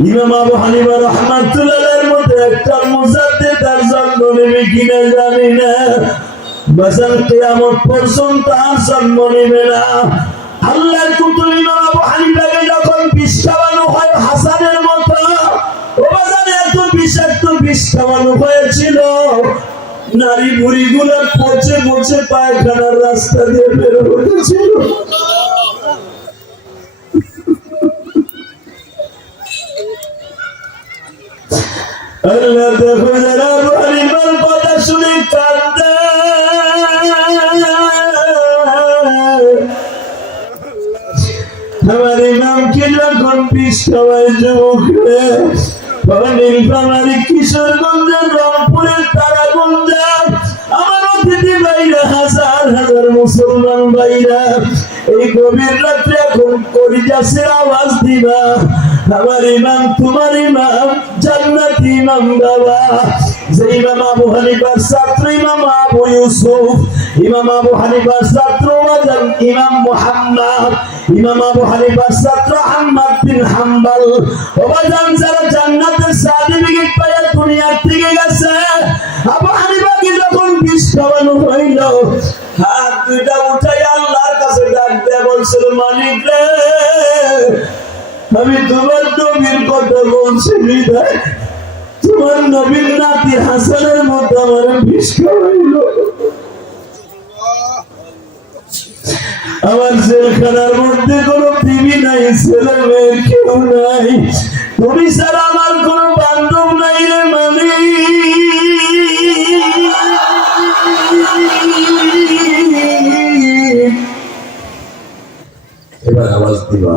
ইমাম আবু হানিফা রাহমাতুল্লাহের মতো একটা মুজাদ্দিদ আর জন্ম নেবে কিনা জানি না, বাজার কিয়ামত পর্যন্ত আর জন্ম নেবে না। আল্লাহর কুতুব ইমাম আবু হানিফাকে যখন বিষ খাওয়ানো হয় হাসানের মতো, ও বাজারে এত বিষাক্ত বিষ খাওয়ানো হয়েছিল, নারী বুড়িগুলো পচে পচে পায়খানার রাস্তা দিয়ে বের হয়েছিল। আল্লাহ দেখো যারা পরিবার কথা শুনে কাঁদে, আমার ইমামকে যখন বিষ খাওয়ায় যুবকরে নীলফামারী কিশোরগঞ্জের রংপুরের তারাগঞ্জে আমার অতিথি ভাইরা হাজার হাজার মুসলমান ভাইরা এই গভীর রাত্রে এখন কলিজাসের আওয়াজ দিবা, আমার ইমাম তোমার ইমাম জান্নাতি ইমাম বাবা। যে ইমাম আবু হানিফার ছাত্র ইমাম আবু ইউসুফ, ইমাম আবু হানিফার ছাত্র ইমাম মুহাম্মদ, ইমাম আবু হানিফার ছাত্র আহমদ বিন হাম্বল। ওবাজান যারা জান্নাতের সার্টিফিকেট পায় দুনিয়া থেকে গেছে, আবু হানিফাকে যখন বিষ খাওয়ানো হইল, হাত দুইটা উঠাই আল্লাহর কাছে ডাক দিয়ে বলছিল, মালিক রে আমি তোমার নবীর কথা বলছি বিদায়, তোমার নবীর নাতি হাসানের মতো আমার বিষ খাওয়াইল। আমার জেলখানার মধ্যে কোনো টিভি নাই, ছেলে মেয়ে কেউ নাই, তুমি ছাড়া আমার কোনো বান্ধব নাই রে মালিক। এবার আওয়াজ দিবা।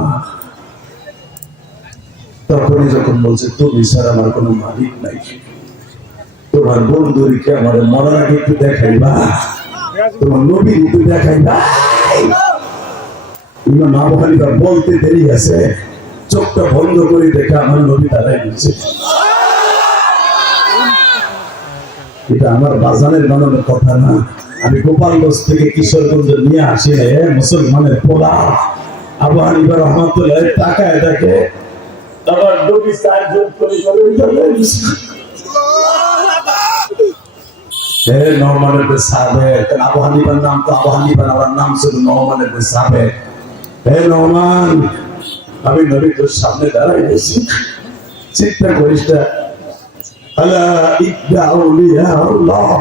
তখনই যখন বলছে তুমি ছাড়া আমার কোনো মালিক নাই, তোমার বন্ধুরিকে আমার মরার আগে একটু দেখাইবা, তোমার নবীর একটু দেখাইবা। ইমাম আবু হানিফা বলতে দেরি আছে, চোখটা বন্ধ করে দেখে আমার নবী দাঁড়াই দিচ্ছে। এটা আমার বাজানের বানানোর কথা না, আমি গোপালগঞ্জ থেকে কিশোরগঞ্জ নিয়ে আসি মুসলমানের পোলা। আবু হানিফা রহমাতুল্লাহ টাকায় দেখে আমার নবী সাহায্য করে নওমানের সাহাবেক। আবু হানিফার নাম তো আবু হানিফা, আমার নাম ছিল নওমানের সাহাবেক। হে নওমান, আমি নবী তোর সামনে দাঁড়াই গেছি, চিন্তা করিস না, আলা ইন্না আউলিয়া আল্লাহ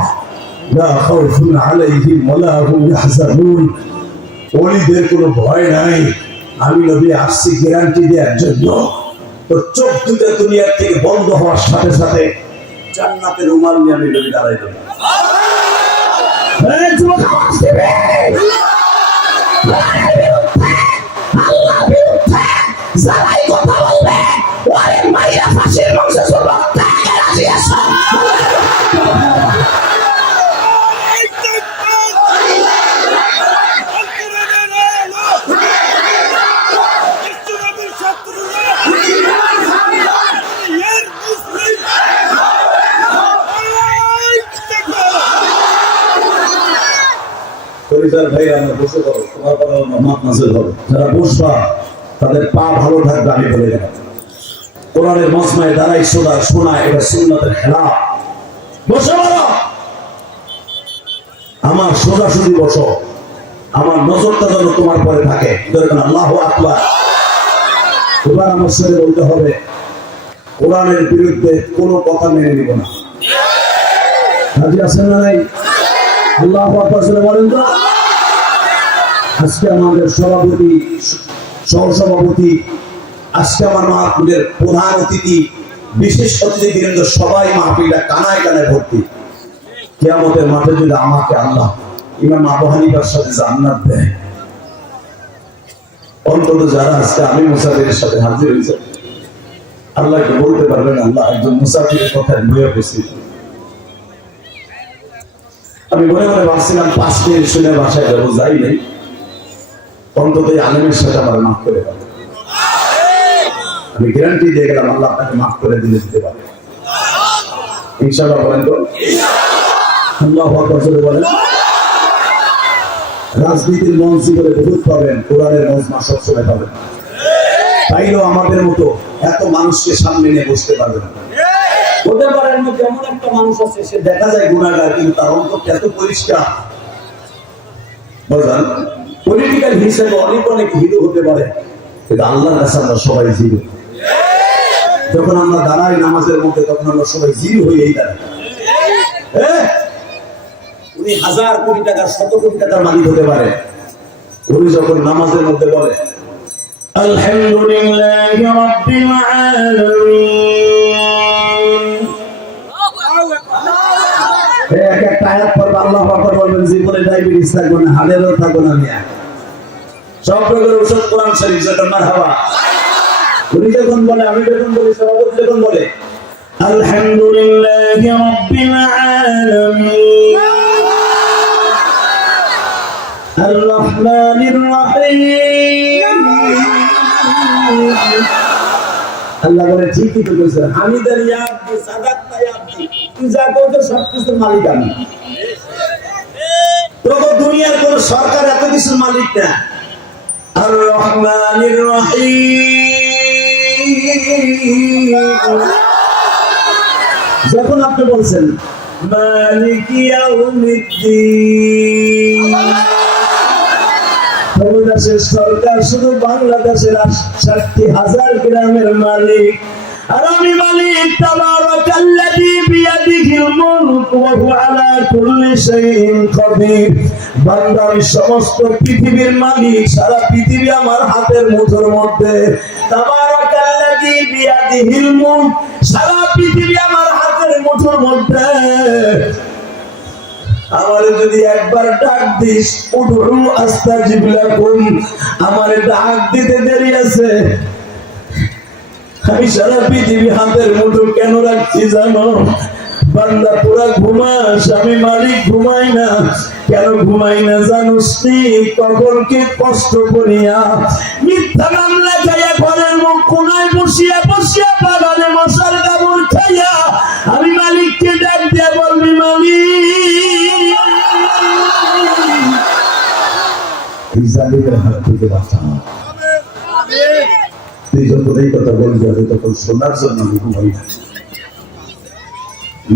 লা খাউফুন আলাইহিম ওয়া লা হুম ইয়াহজানুন। ওলিদের কোনো ভয় নাই, আমি নবী আসছি গ্যারান্টি দেওয়ার জন্য। তোর চোখ দুটো দুনিয়ার থেকে বন্ধ হওয়ার সাথে সাথে জান্নাতের রুমাল নিয়ে আমি নবী দাঁড়াই দেব। যারাই কথা বলবে ওরে মাইয়া ফাঁসির মাংসে সরব তাকে রাজি আছে। যারা বসবা তাদের পা ভালো থাকবে, আমি বলে গেলাম। কোরআনের মজমায় দাঁড়াই শোনায় এটা সুন্নতের খেলাফ। বসো আমার সোজাসুজি বসো, আমার নজরটা যেন তোমার পরে থাকে। আল্লাহু আকবার। এবার আমার সাথে বলতে হবে, কোরআনের বিরুদ্ধে কোনো কথা মেনে নিব না। রাজি আছেন না নাই? আল্লাহু আকবার বলেন তো। আজকে আমাদের সভাপতি, সহসভাপতি, আজকে আমার মাহফিলের প্রধান অতিথি, বিশেষ অতিথি বীরেন্দ্র, সবাই মাহফিলটা কানায় কানায় ভর্তি। কিয়ামতের মাঠে যদি আমাকে আল্লাহ ইমাম আবু হানিফার সাথে জান্নাত দেয়, অন্তত যারা আজকে আমি মুসাফিরের সাথে হাজির হয়েছে, আল্লাহকে বলতে পারবেন আল্লাহ একজন মুসাফিরের কথা বইয়ে উপস্থিত। আমি মনে মনে ভাবছিলাম 5 মিনিট শুনে বাসায় যাবো, যাই নেই, অন্তত এই আলেমের সাথে আমার মাফ করে দেবে। আমি গ্যারান্টি দিয়ে গেলাম আল্লাহ আপনাকে মাফ করে দিতে পারে ইনশাআল্লাহ। বলেন তো আল্লাহু আকবার বলেন। রাজনীতির মঞ্চ করে বহুত পাবেন, কোরআনের মঞ্চ সবসময় পাবেন। তাইলেও আমাদের মতো এত মানুষকে সামনে নিয়ে বসতে পারবে না। হতে পারে যেমন একটা মানুষ আছে, সে দেখা যায় গুণাগার, কিন্তু তার অন্তরটা এত পরিষ্কার। বুঝলেন, পলিটিক্যাল হিসেবে অনেক অনেক হিরো হতে পারে, কিন্তু আল্লাহর কাছে আমরা সবাই জিরো। যখন আমরা দাঁড়াই নামাজের মধ্যে, তখন আমরা সবাই জিরো হয়েই দাঁড়াই। উনি 1000 কোটি টাকার 100 কোটি টাকার মালিক হতে পারে, উনি যখন নামাজের মধ্যে বলে আলহামদুলিল্লাহি রাব্বিল আলামিন, এক একটা আয়াত পড়বে, আল্লাহু আকবার বলবেন, জীবনে ডায়াবেটিস থাকবে না, হাড়েরও থাকবে না, মিয়া সব রোগের ওষুধ কোরআন শরীফ। যেটা মারহাবা উনি যখন বলে, আমি যখন বলি, সভাপতি যখন বলে আলহামদুলিল্লাহি রাব্বিল আলামিন আর রহমানির রহিম, আল্লাহ বলে ঠিকই তো কইছ, হামিদান ইয়া আব্দি সাদাকতা ইয়া আব্দি, তুই যা কইছ সবকিছুর মালিক আমি। তোকে দুনিয়ার কোন সরকার এত কিছুর মালিক না। আর রহমানির রহিম, যখন আপনি বলছেন মালিক ইয়াউমিদ্দিন, বাংলাদেশের সরকার শুধু বাংলাদেশের 60,000 গ্রামের মালিক, আর আমি মালিক তাবারাকাল্লাযী বিয়াদিহিল মুলক ওয়া হুয়া আলা কুল্লি শাইইন কাদির। বান্দা, আমি সমস্ত পৃথিবীর মালিক, সারা পৃথিবী আমার হাতের মুঠোর মধ্যে। তাবারাকাল্লাযী বিয়াদিহিল মুলক, সারা পৃথিবী আমার হাতের মুঠোর মধ্যে। আমারে যদি একবার ডাক দিস, উদউ আস্তাজিব লাকুম, আমারে ডাক দিতে দেরি আছে। আমি সারা পৃথিবী হাতের মুঠো কেন রাখছি জানো? বান্দা পুরা ঘুমাস, আমি মালিক ঘুমাই না। কেন ঘুমাই না জানোস নি? কখনকে কষ্ট করিয়া মিথ্যা মামলা খাইয়া ঘরের মুখ কোনায় বসিয়া বসিয়া বাগানে মশার কামড় খাইয়া আমি মালিককে ডাক দিয়া বলবি, মালিক এই জালিমের হাত থেকে বাঁচানো। তুই যখন এই কথা বলবি, আমি তখন শোনার জন্য আমি ঘুমাই না।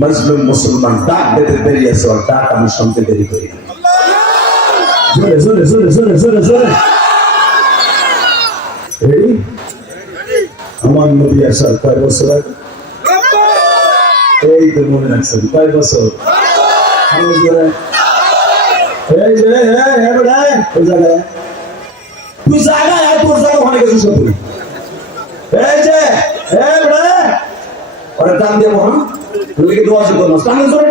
মজলুম মুসলমান ডাক দিতে দেরি আছে, আর ডাক আমি শুনতে দেরি করি না। জোরে জোরে জোরে জোরে জোরে জোরে। এই আমার নবী আসার কয় বছর আগে? এই তো মনে রাখছেন, কয় বছর? এই যে ওই জায়গায় তুই জায়গায় আর তোর জায়গা ওখানে গেছিস। এই যে ওরা টান দিয়ে বল, তুই কি দোয়া করবো? টান ধরে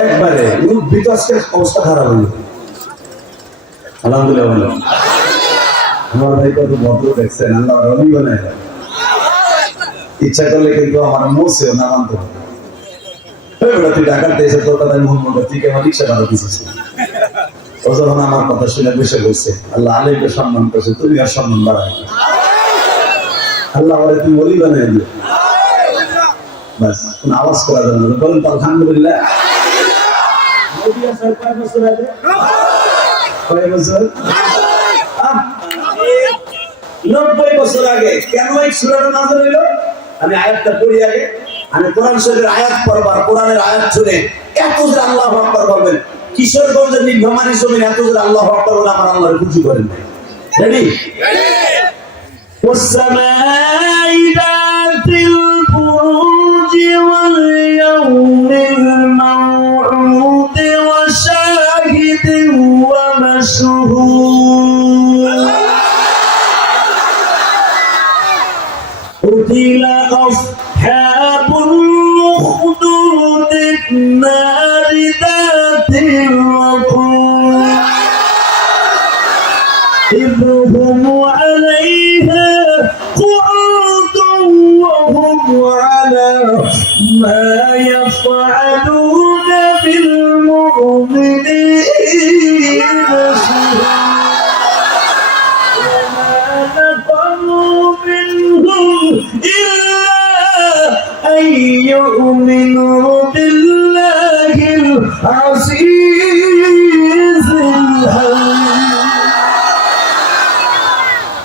একবারে বিকাশের অবস্থা খারাপ হইল। আলহামদুলিল্লাহ, আমার ভাই কত ভদ্র দেখছেন, আল্লাহ রবি বানায়। ইচ্ছা করলে কিন্তু আমার মোছেও না মানতে হবে। তুই ঢাকার দেশে তোর কথা মোহাম্মদ, তুই কেমন রিক্সা ভাড়া দিছিস? ও যখন আমার কথা শুনে বসে বলছে, আল্লাহ আলেমকে সম্মান করছে, তুমি আর সম্মান বাড়াই। আল্লাহ বলে তুমি বলি বানাই দিও, বাস কোন আওয়াজ করা যাবে না। বলেন তো আলহামদুলিল্লাহ। কয় বছর আগে? কয় বছর? 90 বছর আগে। কেন এই সূরাটা নাযিল হইল? আমি আয়াতটা পড়ি আগে। আমি কোরআন শরীফের আয়াত পড়বার, কোরআনের আয়াত শুনে এত যে আল্লাহু আকবার বলবেন। কিশোরগঞ্জের নির্ভমানী জমিন এত যে আল্লাহু আকবার বলে আমার আল্লাহর খুশি করেন। রেডি? والسماء ذات البروج واليوم الموعود وشاهد ومشهود قتل أصحاب الأخدود النار ذات الوقود إذ هم عليها قعود وهم على ما يفعلون بالمؤمنين وما نقموا منهم إلا أن يؤمنوا بالله العزيز الحميد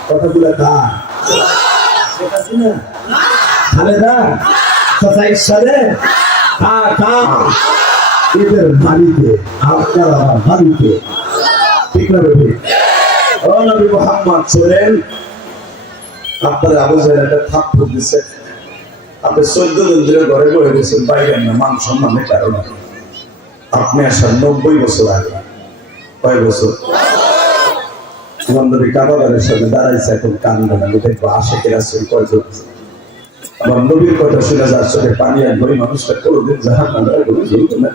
কথাগুলো কার? খালেদা এদের বাড়িতে আপনার আমার বাড়িতে ঠিক না বেবি? ও নবী মুহাম্মদ ছিলেন আপনার আবু জাহেল একটা থাপ্পড় দিছে, আপনি 14 দিন ধরে ঘরে বসে গেছেন, বাইরে না, মান সম্মানের কারণে। আপনি আসার 90 বছর আগে, কয় বছর? আমার নবী কাবাগারের সামনে দাঁড়াইছে, এখন কান্দেন। আমি দেখবো আশেকের আসছেন কয়জন। আমার নবীর কথা শুনে যার চোখে পানি আসবে, ওই মানুষটা কোনোদিন জাহান্নামে যাবে না।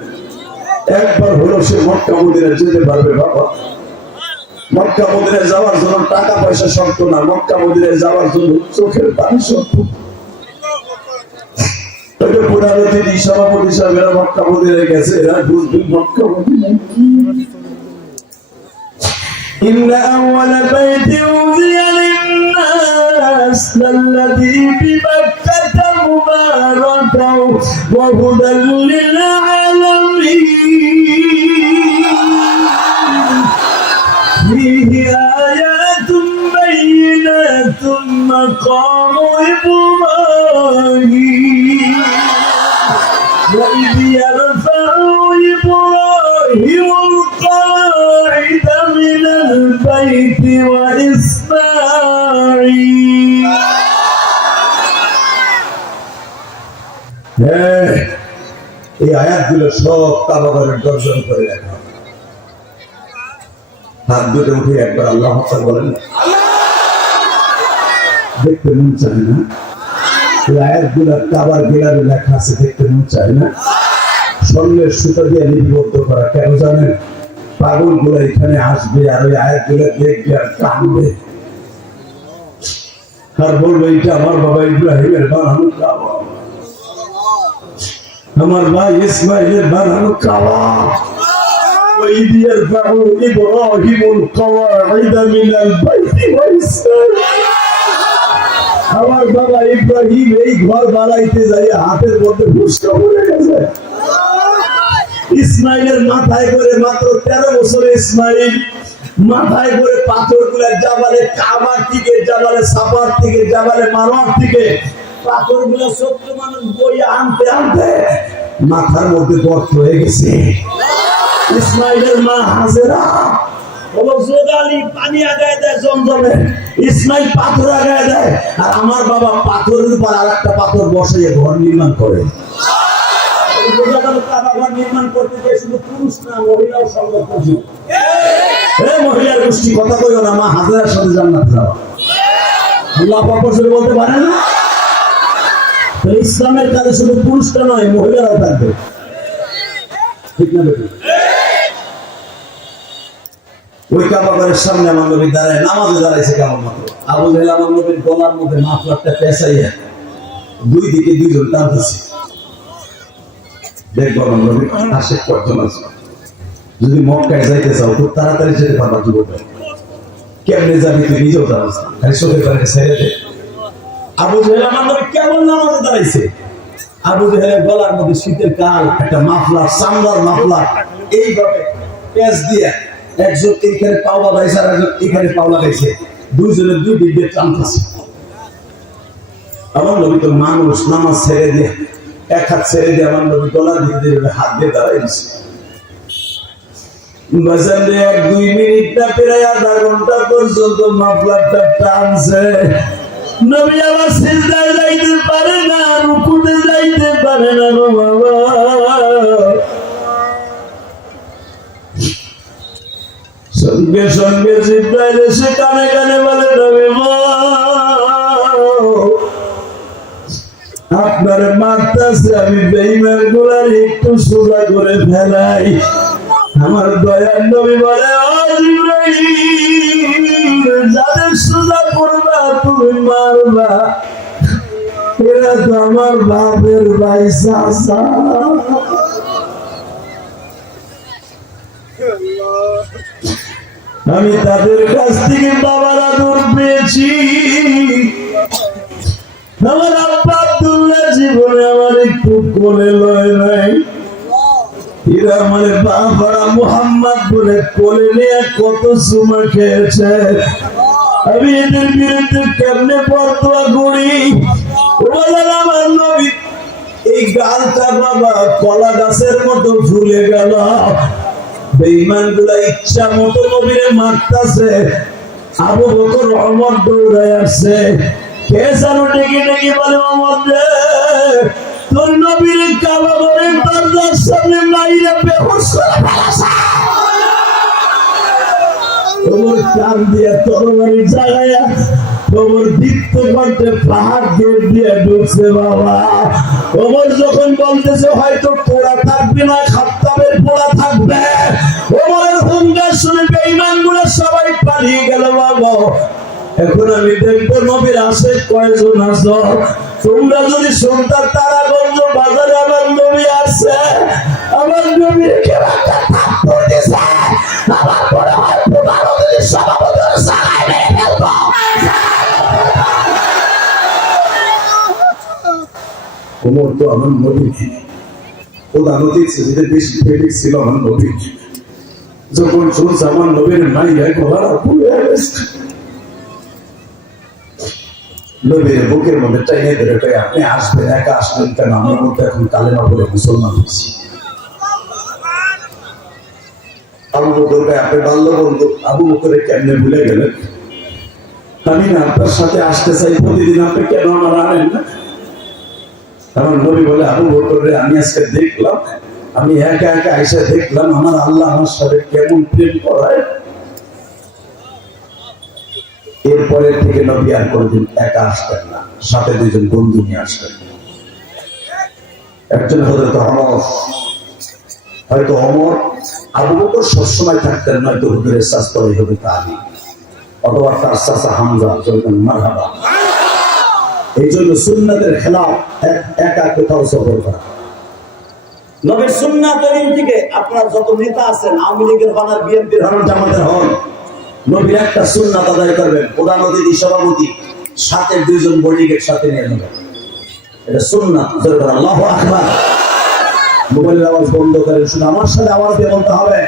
একবার হলো সে মক্কা মদিনায় যেতে পারবে বাবা। মক্কা মদিনায় যাওয়ার জন্য টাকা পয়সা শক্ত না, মক্কা মদিনায় যাওয়ার জন্য চোখের পানি শক্ত। সভাপতি সাহেবেরা মক্কা মদিনায় গেছে, এরা বুঝবে মক্কা মদিনায় কি। إن أول بيت وضع للناس للذي ببكة مباركا وهدى للعالمين فيه آيات بينات مقام إبراهيم وإذ يرفع إبراهيم القواعد من البيت وإسماعيل এই আয়াতগুলো সব কাবাগারের দর্শন করে রাখা। হাত দুটো উঠে একবার আল্লাহু আকবার বলেন। দেখতে মন চায় না? এই আয়াতগুলো কাবার গেলারে লেখা আছে, দেখতে মন চায় না? স্বর্ণের সুতা দিয়ে লিপিবদ্ধ করা, কেন জানেন? পাগল গুলো এখানে আসবে আর ওই আয়াতগুলো দেখবে আর কাঁদবে আর বলবে এটা আমার বাবা ইব্রাহিমের বানানো কাবা, আমার ভাই ইসমাইলের বানানো কাবা। وإذ يرفع إبراهيم القواعد من البيت وإسماعيل আমার বাবা ইব্রাহিম এই ঘর বানাইতে যাই হাতের মধ্যে ফুসকা পড়ে গেছে। ইসমাইলের মাথায় করে মাত্র 13 বছরে ইসমাইল মাথায় করে পাথরগুলো জাবালে কাবার থেকে, জাবালে সাফার থেকে, জাবালে মারওয়ার থেকে পাথরগুলো 70 মানুষ বইয়ে আনতে আনতে মাথার মধ্যে গর্ত হয়ে গেছে। ইসমাইলের মা হাজেরা বলো যোগালি পানি আগায় দেয় জমজমে, ইসমাইল পাথর আগায় দেয়, আর আমার বাবা পাথরের উপর আরেকটা পাথর বসিয়ে ঘর নির্মাণ করে। নির্মাণ করতে গিয়ে শুধু পুরুষ না, মহিলাও সঙ্গে প্রচুর। মহিলার গোষ্ঠী কথা কইও না, মা হাজেরার সাথে জান্নাতে যাওয়া আল্লাহ পাক বলতে পারে না? ইসলামের কাজে শুধু পুরুষটা নয়, মহিলারাও থাকবে, ঠিক না বেটি? ওই কাবাগারের সামনে আমার নবী দাঁড়ায়, নামাজে দাঁড়াইছে কেমন মাত্র। আবু জাহেল আমার নবীর গলার মধ্যে মাফলারটা পেঁচাইয়া দুই দিকে দুইজন টানতেছে। দেখবো আমার নবী আশেক কয়জন আছে। যদি মক্কায় যাইতে চাও খুব তাড়াতাড়ি যেতে পারবা যুবক, কেমনে যাবি তুই নিজেও জানিস না, খালি চোখের পানি ছেড়ে দে। আবু জাহেল আমার নবী কেমন নামাজে দাঁড়াইছে, আবু জাহেলের গলার মধ্যে শীতের কাল, একটা মাফলার, চামড়ার মাফলার, এইভাবে পেঁচ দিয়ে একজন এইখানে পাও লাগাইছে আর একজন এইখানে পাও লাগাইছে, দুইজনের দুই দিক দিয়ে টানতেছে। আমার নবী তো মানুষ, নামাজ ছেড়ে দিয়ে এক হাত ছেড়ে দিয়ে আমার নবী গলার দিক দিয়ে হাত দিয়ে দাঁড়াইছে। বাজারে 1-2 মিনিট না প্রায় আধা ঘন্টা পর্যন্ত মাফলারটা টানছে। নবী আবার সিজদায় যাইতে পারে না, রুকুতে যাইতে পারে না গো বাবা। সঙ্গে সঙ্গে জিবরাইল এসে কানে কানে বলে, নবী গো আপনার মারতাছে, আমি বেঈমান গুলার একটু সোজা করে ফেলাই। আমার দয়ার নবী বলে, ও জিবরাইল, যাদের সোজা করবা তুমি মারবা, এরা তো আমার বাপের ভাই চাচা। আমি তাদের কাছ থেকে বাবার আদর পেয়েছি। আমার আব্বা আব্দুল্লাহ জীবনে আমার একটু কোলে লয় নাই, এরা আমার বাবারা মুহাম্মদ বলে কোলে নিয়ে কত চুমা খেয়েছে। আমি এদের বিরুদ্ধে কেমনে ফতোয়া করি? বলেন আমার নবী এই গালটা বাবা কলা গাছের মতো ঝুলে গেল। বেঈমান গুলা ইচ্ছা মতো নবীরে মারতাছে। আবু বকর ওমর দৌড়ায় আসছে। কে যেন ডেকে ডেকে বলে, ওমর রে, তোর নবীর কাবাগরের দরজার সামনে মাইরা বেহুশ করে ফেলেছে। ওমর কান দিয়ে তরবারি জাগায়া ওমর দীপ্ত কণ্ঠে পাহাড় দিয়ে ঢুকছে বাবা। ওমর যখন বলতেছে হয়তো পোড়া থাকবে না, খাত্তাবের পোড়া থাকবে, ওমরের হুঙ্কার শুনে বেঈমান গুলো সবাই পালিয়ে গেল বাবা। এখন আমি দেখবো নবীর আশেক কয়জন আছো। তোমরা যদি শুনতাম তারাগঞ্জ বাজারে আমার নবী আছে, আমার নবীর কেউ একটা থাপ্পড় দিছে, আমার পরে হয় প্রধান অতিথি সভাপতির সারায় মেরে ফেলবো। ওমর তো আমার নবী, প্রধান অতিথি বেশি ফেলিক ছিল আমার নবী। যখন শুনছে আমার নবীর নাই গলার পুড়ে গেছে, নবীর বুকের মধ্যে টাইনে ধরে কয়ে, আপনি আসবেন, একা আসবেন কেন? আমার মধ্যে এখন কালেমা বলে মুসলমান হয়েছি। আবু বকর কয়ে, আপনি বাল্য বন্ধু। আবু বকরে কেমনে ভুলে গেলেন? আমি না আপনার সাথে আসতে চাই প্রতিদিন, আপনি কেন আমার আনেন না? আমার নবী বলে, আবু বকর রে, আমি আজকে দেখলাম, আমি একা একা এসে দেখলাম আমার আল্লাহ আমার সাথে কেমন প্রেম করায়। এরপরে থেকে নবী আর কোনদিন একা আসতেন না, সাথে দুজন বন্ধু নিয়ে আসতেন। একজন হযরত ওমর, হয়তো ওমর, আবু বকর সবসময় থাকতেন, নয়তো হুজুরের শাস্ত্রই হবে আলী, অথবা তার চাচা হামজা, বলতেন মারহাবা। এই জন্য সুন্নাতের খেলাফ একা কোথাও সফর করা। নবীর সুন্নাত থেকে আপনার যত নেতা আছেন, আওয়ামী লীগের হন আর বিএনপির হন, জামাতের হন, নবীর একটা সুন্নাত আদায় করবেন। প্রধান অতিথি সভাপতি সাথে দুইজন বডিগার্ড সাথে নিয়ে নেবেন, এটা সুন্নাত। আল্লাহু আকবার। মোবাইলের আওয়াজ বন্ধ করেন, শুনে আমার সাথে আওয়াজ দিয়ে বলতে হবে।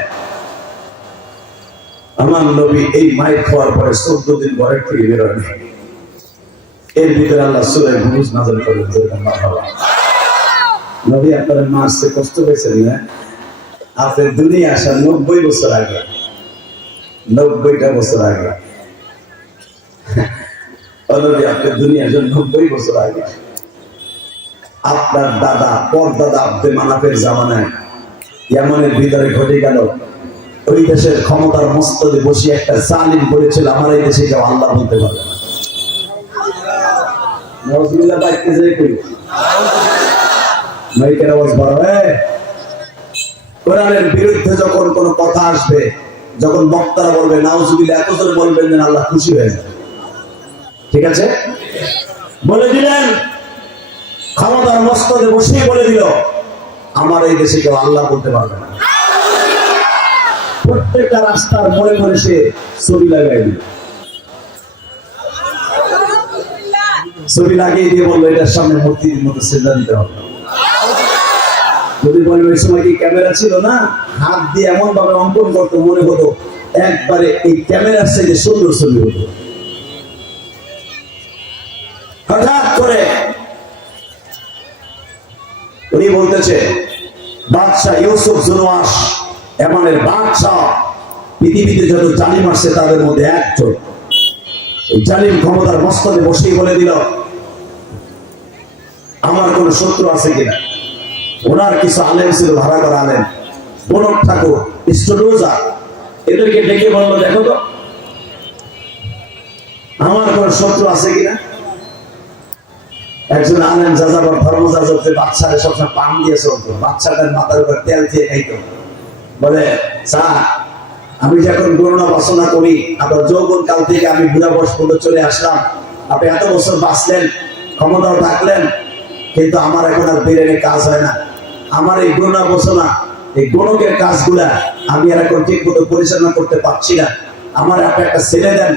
আমার নবী এই মাইক খাওয়ার পরে 14 দিন ঘরের থেকে বেরোয়, এর ভিতরে আল্লাহ সূরা বুরুজ নাযিল করলেন। নবী আপনার মা আসতে কষ্ট পেয়েছেন না? আপনার দুনিয়া আসার 90 বছর আগে, 90টা বছর আগে, আপনার দুনিয়ার জন্য 90 বছর আগে আপনার দাদা পরদাদা আব্দে মানাফের জামানায় ইয়ামানের ভিতরে ঘটে গেল। ওই দেশের ক্ষমতার মস্তদে বসে একটা জালিম বলেছিল, আমার এই দেশে কেউ আল্লাহ বলতে পারবে না। নাউজুবিল্লাহ, বাইকে যাই করি মাইকের আওয়াজ বাড়াবে। কোরআনের বিরুদ্ধে যখন কোনো কথা আসবে, যখন বক্তারা বলবে নাউজুবিল্লাহ, এত জোরে বলবেন যেন আল্লাহ খুশি হয়ে যায়। ঠিক আছে? বলে দিলেন, ক্ষমতার মস্তদে বসেই বলে দিল, আমার এই দেশে কেউ আল্লাহ বলতে পারবে না। প্রত্যেকটা রাস্তার মোড়ে মোড়ে সে ছবি লাগাই দিল। ছবি লাগিয়ে দিয়ে বললো, এটার সামনে মূর্তির মতো সেজদা দিতে হবে। যদি বলে ওই সময় কি ক্যামেরা ছিল না, হাত দিয়ে এমন ভাবে অঙ্কন করতো, মনে হতো একবারে এই ক্যামেরার সাইডে সুন্দর ছবি হতো। হঠাৎ করে উনি বলতেছে, বাদশাহ ইউসুফ জুনওয়াস, এমনের বাদশাহ, পৃথিবীতে যত জালিম আসছে তাদের মধ্যে একজন। এই জালিম ক্ষমতার মস্তদে বসেই বলে দিল, আমার কোন শত্রু আছে কিনা। ওনার কিছু আলেম ছিল, ভাড়া করা আলেম, বনক ঠাকুর, ইষ্টরোজা, এদেরকে ডেকে বললো, দেখো তো আমার কোন শত্রু আছে কিনা। একজন আলেম যাযাবর ধর্মযাজক, বাচ্চারা সবসময় পান দিয়ে চলতো, বাচ্চাটার মাথার উপর তেল দিয়ে খাইতো। বলে, স্যার, আমি যখন গণনা বাসনা করি, আবার যৌবন কাল থেকে আমি বুড়া বয়স পর্যন্ত চলে আসলাম, আপনি এত বছর বাঁচলেন, ক্ষমতাও থাকলেন, কিন্তু আমার এখন আর বেরেনে কাজ হয় না। আমার এই গণনা বাসনা, এই গণকের কাজগুলা আমি আর এখন ঠিক মতো পরিচালনা করতে পারছি না। আমার আপনি একটা ছেলে দেন,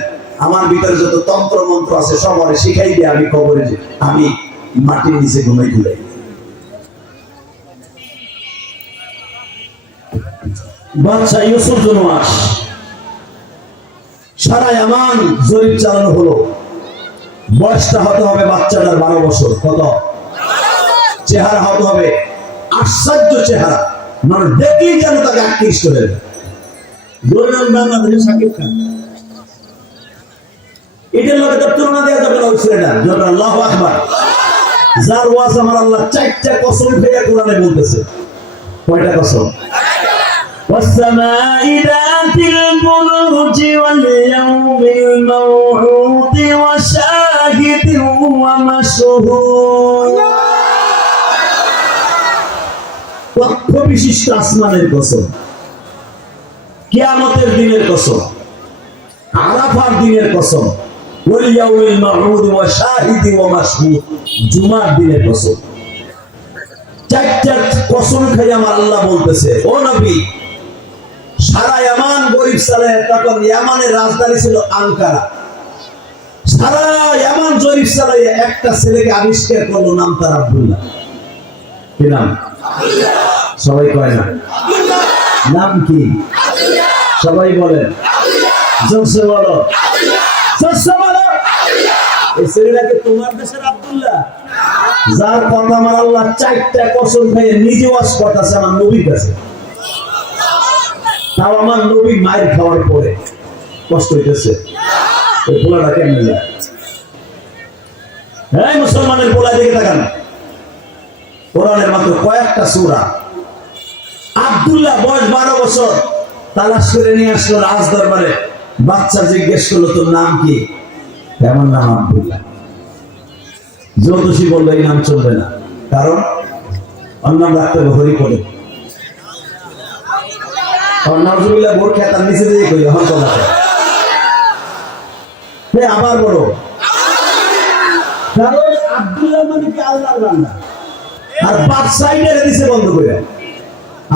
আমার ভিতরে যত তন্ত্র মন্ত্র আছে সব আমার শিখাই দিয়ে আমি কবরে, আমি মাটির নিচে ঘুমাই ঘুরাই। বাদশাহ ইউসুফ জুনওয়াস সারা ইয়ামান জরিপ চালানো হলো। বয়সটা হতে হবে বাচ্চাটার 12 বছর। কত? চেহারা হতে হবে আশ্চর্য চেহারা, মানে দেখলেই যেন তাকে আকৃষ্ট হয়ে যায়। বাংলাদেশের শাকিব খান, এটার লোকে তার তুলনা দেওয়া যাবে না। ওই ছেলেটা যখন আল্লাহু আকবার, যার ওয়াজ আমার আল্লাহ 4টা কসম খেয়ে কোরআনে বলতেছে। কয়টা কসম? والسماء ذات البروج واليوم الموعود وشاهد ومشهود। পক্ষ বিশিষ্ট আসমানের কসম, কিয়ামতের দিনের কসম, আরাফার দিনের কসম, ওয়াল ইয়াউমিল মাউউদ ওয়া শাহিদি ওয়া মাশহুদ, জুমার দিনের কসম। 4টা কসম খেয়ে আমার আল্লাহ বলতেছে, ও নবী, সারা ইয়ামান গরিব ছেলে, তখন ইয়ামানের রাজধানী ছিল আঙ্কারা। সারা ইয়ামান জরিপ চালাইয়ে একটা ছেলেকে আবিষ্কার করলো, নাম তার আব্দুল্লাহ। কি নাম? সবাই কয় না? নাম কি? সবাই বলেন, জোরসে বলো, জোরসে বলো। এই ছেলেটাকে তোমার দেশের আব্দুল্লাহ, যার কথা আমার আল্লাহ 4টা কসম খেয়ে নিজে ওয়াজ করতেছে আমার নবীর কাছে। তাও আমার নবী মায়ের খাওয়ার পরে কষ্ট হইতেছে। ওই পোলাটা কেমনে যায়? হ্যাঁ, মুসলমানের পোলা দিকে তাকান। কোরআনের মাত্র কয়েকটা সূরা। আব্দুল্লাহ বয়স 12 বছর, তালাশ করে নিয়ে আসলো রাজ দরবারে। বাচ্চা জিজ্ঞেস করলো, তোর নাম কি? এমন নাম আব্দুল্লাহ। জ্যোতিষী বললো, এই নাম চলবে না, কারণ ওর নাম রাখতে হবে হরিপদে। নাউজুবিল্লাহ, বোর খেতার নিচে দিয়ে কই এখন কথা আবার বড়, কারণ আব্দুল্লাহ মানে কি আল্লাহর বান্দা। আর বাদশাহীদের দিছে বন্ধ করে।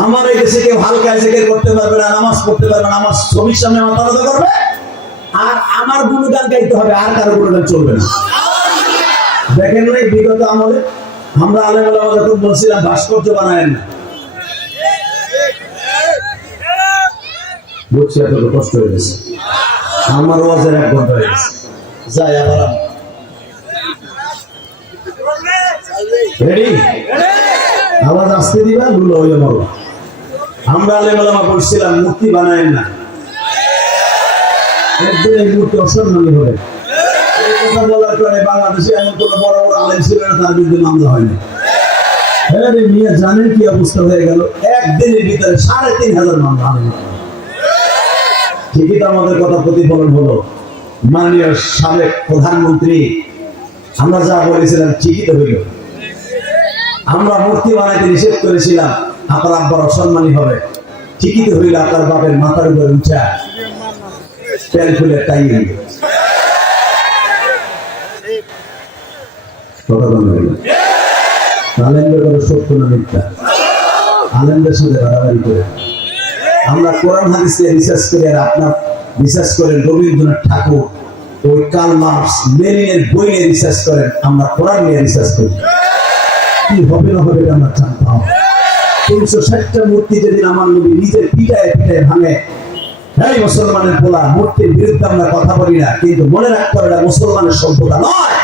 আমার এই দেশে কেউ হালকা জিকির করতে পারবে না, নামাজ পড়তে পারবে না, আমার ছবির সামনে মাথা নত করবে, আর আমার গুণগান গাইতে হবে, আর কারো গুণগান চলবে না। দেখেন না বিগত আমলে আমরা আলেম ওলামা যখন বলছিলাম ভাস্কর্য বানায়েন না, বুঝছি এত কষ্ট হয়ে গেছে। আমার ওয়াজের 1 ঘন্টা হয়ে গেছে। যাই আবার রেডি, আওয়াজ আসতে দিবা, লুলো হয়ে মরো। আমরা আলেম ওলামা বলছিলাম মূর্তি বানায়েন না, একদিন এই মূর্তি অসম্মানী হবে। এই কথা বলার কারণে বাংলাদেশে এমন কোন বড় বড় আলেম ছিল না, তার বিরুদ্ধে মামলা হয়নি। হ্যাঁ রে মিয়া, জানেন কি অবস্থা হয়ে গেল? একদিনের ভিতরে 3500 মামলা আলেম। ঠিকই তো আমাদের কথা প্রতিফলন হলো। মাননীয় সাবেক প্রধানমন্ত্রী, আমরা যা বলেছিলাম ঠিকই তো হইল। আমরা মূর্তি বানাইতে নিষেধ করেছিলাম, আপনার আব্বার অসম্মানী হবে, ঠিকই তো হইল। আপনার বাপের মাথার উপর উঁচা প্যান খুলে তাই হইল। আলেমদের কোনো সত্য না মিথ্যা? আলেমদের সাথে বাড়াবাড়ি করে আমরা কোরআন হাদিসে রিসার্চ করি, আর আপনার রিসার্চ করেন রবীন্দ্রনাথ ঠাকুর, ওই কার্ল মার্কস, লেনিনের বই নিয়ে রিসার্চ করেন, আমরা কোরআন নিয়ে রিসার্চ করি। কি হবে না হবে আমরা জানতাম। 360টা মূর্তি যেদিন আমার নবী নিজের পিটায় পিটায় ভাঙে, হ্যাঁ মুসলমানের পোলা, মূর্তির বিরুদ্ধে আমরা কথা বলি না, কিন্তু মনে রাখতে হবে এটা মুসলমানের সভ্যতা নয়।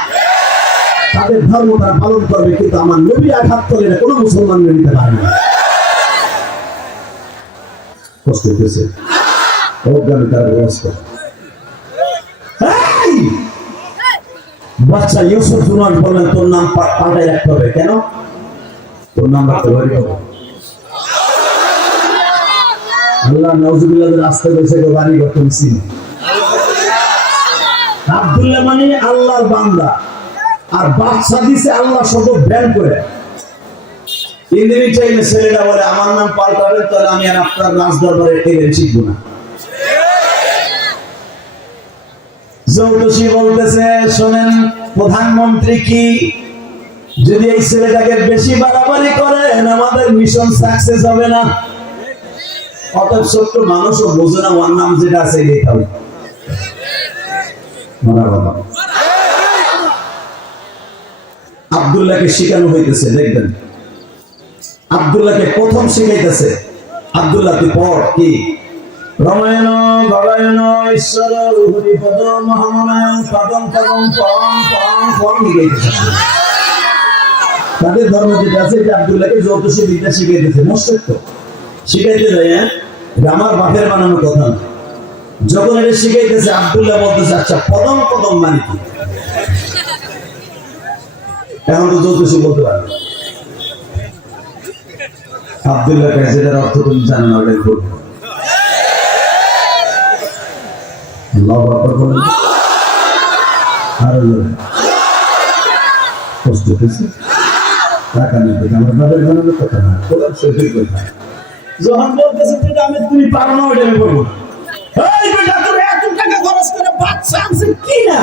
তাদের ধর্ম তারা পালন করবে, কিন্তু আমার নবী আঘাত করে না কোনো মুসলমান নিতে পারে না। কষ্ট হইতেছে, অজ্ঞানিতার ব্যবস্থা। বাচ্চা ইউসুফ জুনান বললেন, তোর নাম পাল্টাই রাখতে হবে। কেন? তোর নাম রাখতে হবে আল্লাহ নাউজুবিল্লাহ রাস্তা বসে বাড়ি করতে মিছিল। আব্দুল্লাহ মানে আল্লাহর বান্দা, আর বাচ্চা দিছে আল্লাহ শব্দ ব্যান করে। চাইলে ছেলেটা বলে, আমার নাম পাল্টাবেন, তাহলে আমি আর আপনার রাজ দরবারে টেনে শিখবো না। জ্যোতিষী বলতেছে, শোনেন প্রধানমন্ত্রী কি, যদি এই ছেলেটাকে বেশি বাড়াবাড়ি করেন আমাদের মিশন সাকসেস হবে না। অতএব ছোট্ট মানুষও বোঝে না, ওর নাম যেটা আছে এটাই আব্দুল্লাহকে শিখানো হইতেছে। দেখবেন আব্দুল্লাহকে প্রথম শিখাইতেছে, আব্দুল্লাহ তুই পড় কি রমায়ণ ভগায়ণ ঈশ্বর হরিপদ মহামনায়ণ পদম পদম পরম পরম পরম শিখাইতেছে। তাদের ধর্ম যেটা আছে এটা আব্দুল্লাহকে জ্যোতিষী বিদ্যা শিখাইতেছে। মস্তিষ্ক শিখাইতে যায়, আমার বাপের বানানো কথা না। যখন এটা শিখাইতেছে আব্দুল্লাহ বলতেছে আচ্ছা পদম পদম মানে কি? এখন তো জ্যোতিষী বলতে পারবে। আব্দুল্লাহ কাছে যেটার অর্থ তুমি জানো না, ওটাই বলবো। আল্লাহু আকবার বলেন। আরো জোরে কষ্ট হচ্ছে। টাকা নেই, আমার বাপের বানানোর কথা না, কোরআন শরীফের কথা। যখন বলতেছে যেটা আমি তুমি পারো না, ওইটা আমি বলবো। এই বেটা তোর এত টাকা খরচ করে বাচ্চা আনছে কি না?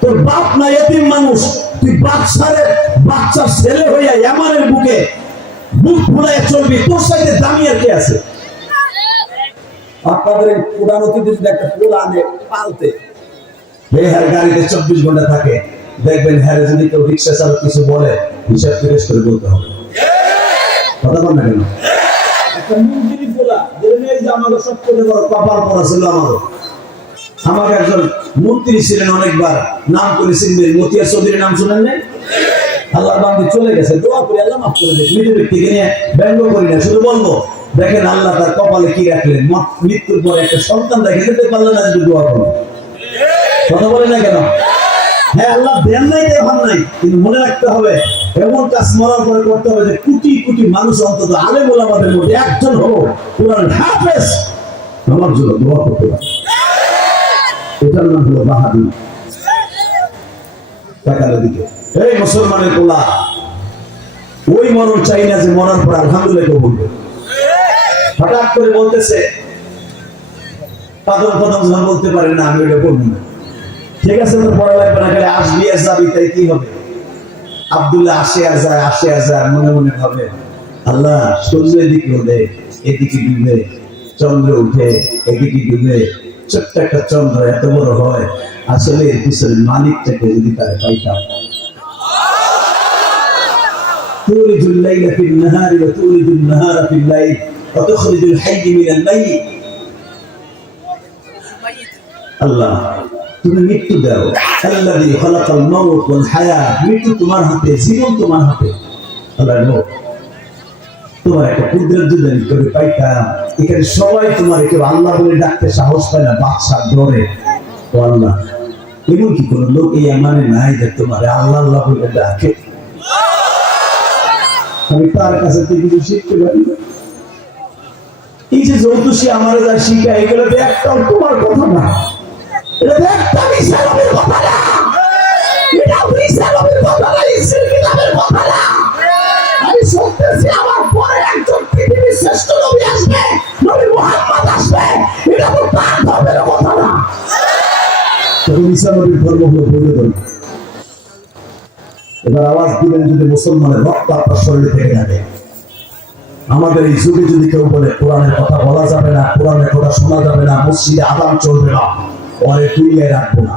তোর বাপ না এতিম মানুষ, তুই বাচ্চার ছেলে হইয়া ইয়ামানের বুকে বুক ফুলাইয়া চলবি, তোর সাথে দামি আর কে আছে? আপনাদের পুরানো যদি একটা পোলা আনে পালতে, হ্যাঁ গাড়িতে 24 ঘন্টা থাকে, দেখবেন হ্যাঁ যদি কেউ রিক্সা চালক কিছু বলে হিসাব ফিরেস করে বলতে হবে। কথা বল না কেন? একটা মন্ত্রী পোলা আমাকে সব করে বড় কপাল পড়া ছিল। আমাকে একজন মন্ত্রী ছিলেন অনেকবার, নাম করেছেন মতিয়া চৌধুরীর নাম শুনেন নাই? আল্লাহর বান্দা চলে গেছে, দোয়া করি আল্লাহ মাফ করে দেখ। মৃত ব্যক্তিকে নিয়ে ব্যঙ্গ করি না, শুধু বলবো দেখেন আল্লাহ তার কপালে কি রাখলেন। মৃত্যুর পরে একটা সন্তান দেখে যেতে পারলেন না, যদি দোয়া করো। কথা বলে না কেন? হ্যাঁ আল্লাহ দেন নাই দেখান নাই, কিন্তু মনে রাখতে হবে এমন কাজ মরার পরে করতে হবে যে কোটি কোটি মানুষ অন্তত আলেম ওলামাদের মধ্যে একজন হলো কোরআনের হাফেজ আমার জন্য দোয়া করতে পারে। এটার নাম হলো বাহাদুর। টাকার দিকে এই মুসলমানের পোলা ওই মরণ চাই না যে মরার পর আলহামদুলিল্লাহ বলবে। হঠাৎ করে বলতেছে পাদম পদম যখন বলতে পারে না, আমি ওটা করবো না। ঠিক আছে তো পড়া লাগবে না, গেলে আসবি আর যাবি, তাই কি হবে? আব্দুল্লাহ আসে আর যায়, আসে আর যায়, মনে মনে ভাবে আল্লাহ সূর্য এদিকে ওঠে এদিকে ডুবে, চন্দ্র উঠে এদিকে ডুবে, ছোট্ট একটা চন্দ্র এত বড় হয়, আসলে এর পিছনে মালিকটাকে যদি তারা পাইতাম। তুলিজুল লাইলা ফিন নাহারি ওয়া তুলিজুল নাহারা ফিল লাইল ওয়া তুখরিজুল হাইয়্য মিনাল মাইয়িত। আল্লাহ তুমি মৃত্যু দাও, আল্লাযী খালাকাল মাউত ওয়াল হায়াত, মৃত্যু তোমার হাতে, জীবন তোমার হাতে। আল্লাহ তোমার একটা কুদরত যদি আমি করে পাইতাম, এখানে সবাই তোমার কেউ আল্লাহ বলে ডাকতে সাহস পায় না, বাদশার ডরে। ও আল্লাহ, এমন কি কোন লোক এই মানে নাই যে তোমার আল্লাহ আল্লাহ বলে ডাকে? আমি তার কাছে থেকে কিছু শিখতে পারি। এই যে জ্যোতিষী আমার যা শিখা, এগুলো একটাও তোমার কথা না, এটা একটা বিশালের কথা না, এটা বিশালের কথা না, ইসলামের কিতাবের কথা না। আমি শুনতেছি আমার পরে একজন পৃথিবীর শ্রেষ্ঠ নবী আসবে, নবী মুহাম্মদ আসবে, এটা তো তার ধর্মের কথা না। তখন ঈসা নবীর ধর্ম হলো বৈধ ধর্ম। এবার আওয়াজ দিবেন যদি মুসলমানের রক্ত আপনার শরীরে থেকে থাকে। আমাদের এই যুগে যদি কেউ বলে কোরআনের কথা বলা যাবে না, কোরআনের কথা শোনা যাবে না, মসজিদে আযান চলবে না, ওরে দুনিয়ায় রাখবো না।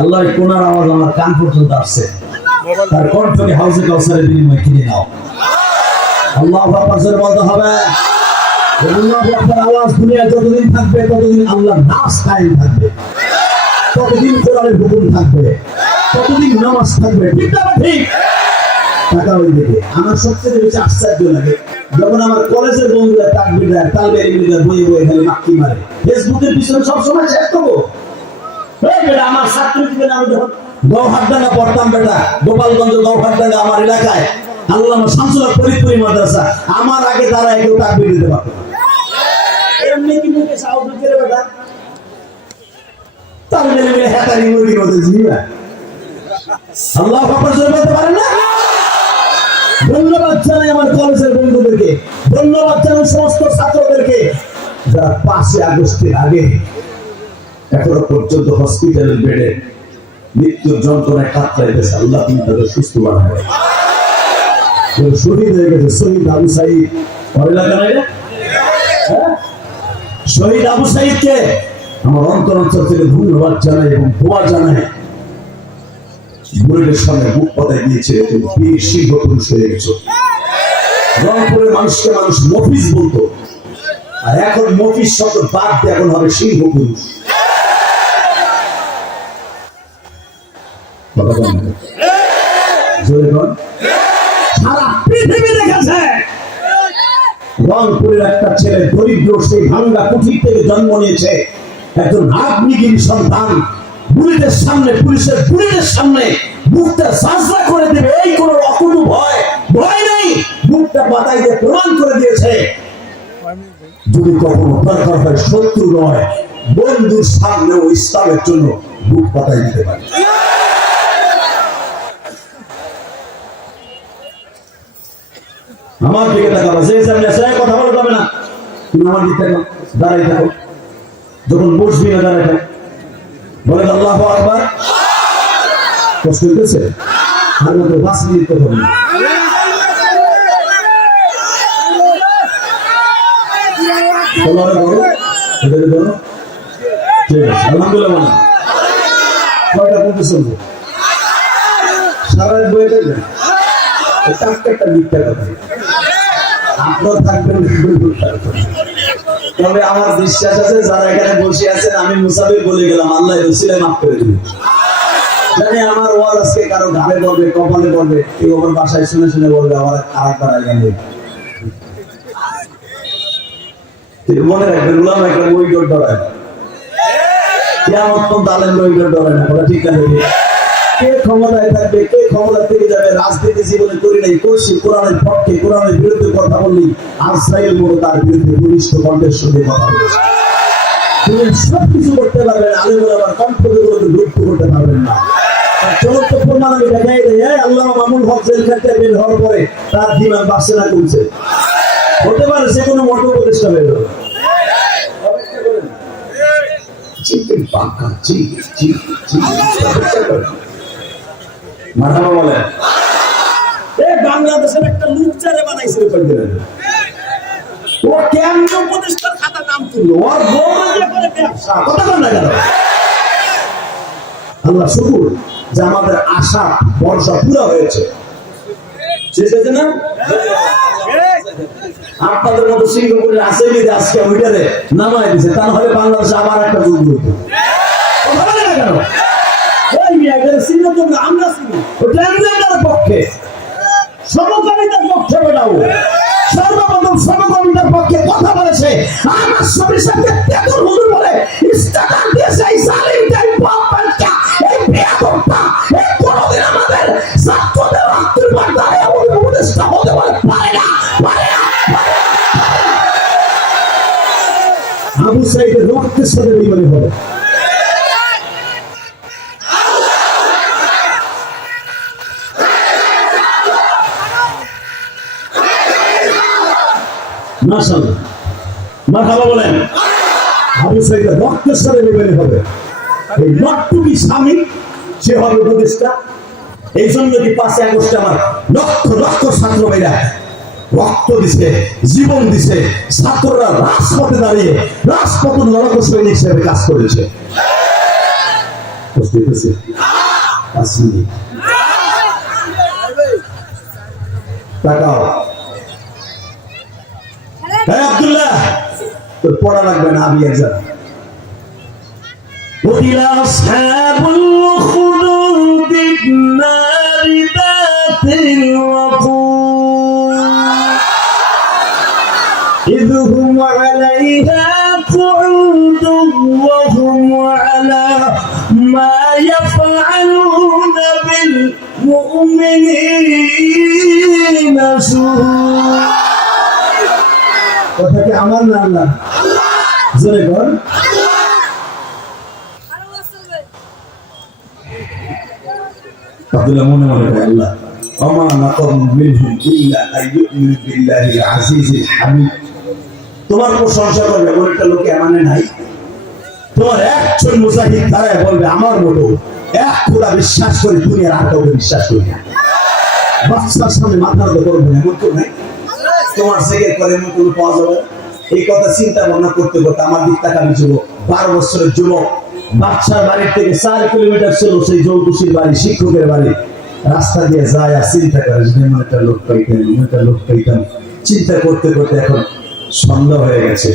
আল্লাহ কোনার আওয়াজ আমার কান পর্যন্ত আসছে, তার কণ্ঠকে হাউজে কাউসারের বিনিময়ে কিনে নাও। আল্লাহু আকবার জোরে বলতে হবে। আল্লাহু আকবার আওয়াজ দুনিয়া যতদিন থাকবে ততদিন আল্লাহর নাস কায়েম থাকবে, ততদিন কোরআনের হুকুম থাকবে, ততদিন নামাজ থাকবে। ঠিক না ঠিক? টাকা ওই দিকে আমার সবচেয়ে বেশি আশ্চর্য লাগে যখন আমার কলেজের বন্ধুরা তাকবীর দেয়, তালবে ইংরেজিতে বই বই খালি মাক্কি মারে, ফেসবুকের পিছনে সব সময় শেষ করবো। আমার ছাত্র জীবনে আমি যখন গৌহাটডাঙ্গা পড়তাম, বেটা গোপালগঞ্জ গৌহাটডাঙ্গা আমার এলাকায় আল্লামা শামসুল হক ফরিদপুরি মাদ্রাসা, আমার আগে তারা কেউ তাকবীর দিতে পারত না। এমনি কি মুখে সাউন্ড করে বেটা তার মেলে মেলে হ্যাটারি মুরগির মধ্যে জিবা আল্লাহু আকবার জোরে বলতে পারেন না? ধন্যবাদ জানাই আমার কলেজের বন্ধুদেরকে, ধন্যবাদ জানাই সমস্ত ছাত্রদেরকে যারা 5 আগস্টের আগে এখনো পর্যন্ত হসপিটালের বেডে মৃত্যুর যন্ত্রণায় কাতরাইতেছে, আল্লাহ তুমি তাদের সুস্থ বানায়। শহীদ হয়ে গেছে শহীদ আবু সাঈদ, পরে লাগা নাই না? শহীদ আবু সাঈদকে আমার অন্তর থেকে ধন্যবাদ জানাই এবং দোয়া জানাই। বুলেটের সামনে বুক পাতায় দিয়েছে, বীর সিংহ পুরুষ হয়ে গেছে। রংপুরের মানুষকে মানুষ মফিজ বলতো, আর এখন মফিজ শব্দ বাদ দিয়ে এখন হবে সিংহ পুরুষ। সারা পৃথিবী দেখেছে রংপুরের একটা ছেলে দরিদ্র, সেই ভাঙ্গা কুঠির থেকে জন্ম নিয়েছে, একজন আগ্নিগিরি সন্তান, বুলেটের সামনে, পুলিশের বুলেটের সামনে বুকটা সাজরা করে দেবে, এই কোনো অকুত ভয় নেই, বুকটা বাতাই দিয়ে প্রমাণ করে দিয়েছে যদি কখনো দরকার হয় শত্রু নয় বন্ধুর সামনেও ইসলামের জন্য বুক বাতাই দিতে পারে। আমার দিকে তাকাবা, যে সামনে আসে কথা বলা যাবে না, তুমি আমার দিকে তাকাও, দাঁড়াই থাকো, যখন বসবি না দাঁড়াই থাকো, বলেন আল্লাহু আকবার। কষ্ট হইতেছে? আর মধ্যে 5 মিনিট কথা বলি। আলহামদুলিল্লাহ বলেন। কয়টা পর্যন্ত চলবে? সারা রাত বয়ে থাকবে? একটা মিথ্যা কথা আপনার থাকবেন। তবে আমার বিশ্বাস আছে যারা এখানে বসে আছেন, আমি মুসাফির বলে গেলাম, আল্লাহ রসিলে মাফ করে দিবে। জানি আমার ওয়াজ আজকে কারো ঘাড়ে পড়বে, কপালে পড়বে, কেউ আমার বাসায় শুনে শুনে বলবে আমার আরেকবার আগে নেই। মনে রাখবেন, উলামা একটা ওই ডর ডরায় না, কিয়ামত পর্যন্ত আলেম ওই ডর ডরায় না। কথা ঠিক আছে? কে ক্ষমতায় থাকবে, কে ক্ষমতা থেকে যাবে, রাজনীতি জীবনে করি নাই, করছি কোরআনের পক্ষে, কোরআনের বিরুদ্ধে কথা বললি আজরাইল মতো তার বিরুদ্ধে বলিষ্ঠ কণ্ঠের সঙ্গে কথা বলেছে। তুমি সবকিছু করতে পারবেন, আলেমরা আবার কণ্ঠগুলোকে বিরুদ্ধ করতে পারবেন না। চমৎকার প্রমাণ আমি দেখাই দেয়। আল্লামা মামুনুল হক জেল খাটতে বের হওয়ার পরে তার দিমাগ বাড়ছে না কমছে? হতে পারে সে কোনো মঠ উপদেষ্টা হয়ে যাবে। বাংলাদেশের একটা লুকচারে বানাইছে, ও কেমন উপদেষ্টার খাতা নাম তুললো, ওর ব্যবসা কথা বল না কেন? আল্লাহ শুকুর যে আমাদের আশা ভরসা পুরো হয়েছে। না আপনাদের মতো সিঙ্গাপুরের আসেনি আজকে ওইটারে নামাই দিছে, তা নাহলে বাংলাদেশে আবার একটা যুদ্ধ হইতো। আমরা পক্ষে সমকামিতার পক্ষে বেড়াবো, সর্বপ্রথম সমকামিতার পক্ষে কথা বলেছে আমার স্বামীর সাথে তেতুল হুজুর বলে ইস্তাকার দিয়েছে। এই জালিমটাই বাপটা, এই বেয়াদবটা, এই কোনদিন আমাদের ছাত্রদের রক্তের বার্তায় এমন উপদেষ্টা হতে পারে না। আবু সাঈদের রক্তের সাথে বেইমানি হবে। মাশাআল্লাহ, মারহাবা বলেন। আবু সাঈদের রক্তের সাথে বেইমানি হবে। এই রক্তটি স্বামী, সে হবে উপদেষ্টা। এই জন্য কি 5 আগস্টে আমার লক্ষ ছাত্র ভাইরা রক্ত দিছে, জীবন দিছে, ছাত্ররা রাজপথে দাঁড়িয়ে রাজপথের লড়াকু সৈনিক হিসেবে কাজ করেছে। আব্দুল্লাহ তোর পড়া লাগবে না, আমি একজন إذ هم عليها قعود وهم على ما يفعلون بالمؤمنين شهود। কথা কি আমার না আল্লাহ? জোরে বল। আব্দুল্লাহ মনে মনে আল্লাহ وما نقم منهم إلا أن يؤمنوا بالله العزيز الحميد। তোমার প্রশংসা করবে এমন একটা লোকে মানে নাই। তোমার একজন মুজাহিদ দাঁড়ায় বলবে আমার মতো এক খোদা বিশ্বাস করি, দুনিয়ার আর কাউকে বিশ্বাস করি না। বাচ্চার সামনে মাথা নত করবো না, এমন তো নাই। তোমার জেগে করে এমন কোনো পাওয়া যাবে? এই কথা চিন্তা ভাবনা করতে করতে আমার দিক থেকে আমি যুবক, 12 বছরের যুবক, বাচ্চার বাড়ির থেকে 4 কিলোমিটার ছিল সেই যৌতুষীর বাড়ি, শিক্ষকের বাড়ি। রাস্তা দিয়ে যায় আর চিন্তা করে যদি এমন একটা লোক পাইতাম, এমন একটা লোক পাইতাম। চিন্তা করতে করতে এখন সন্ধ্যা হয়ে গেছে।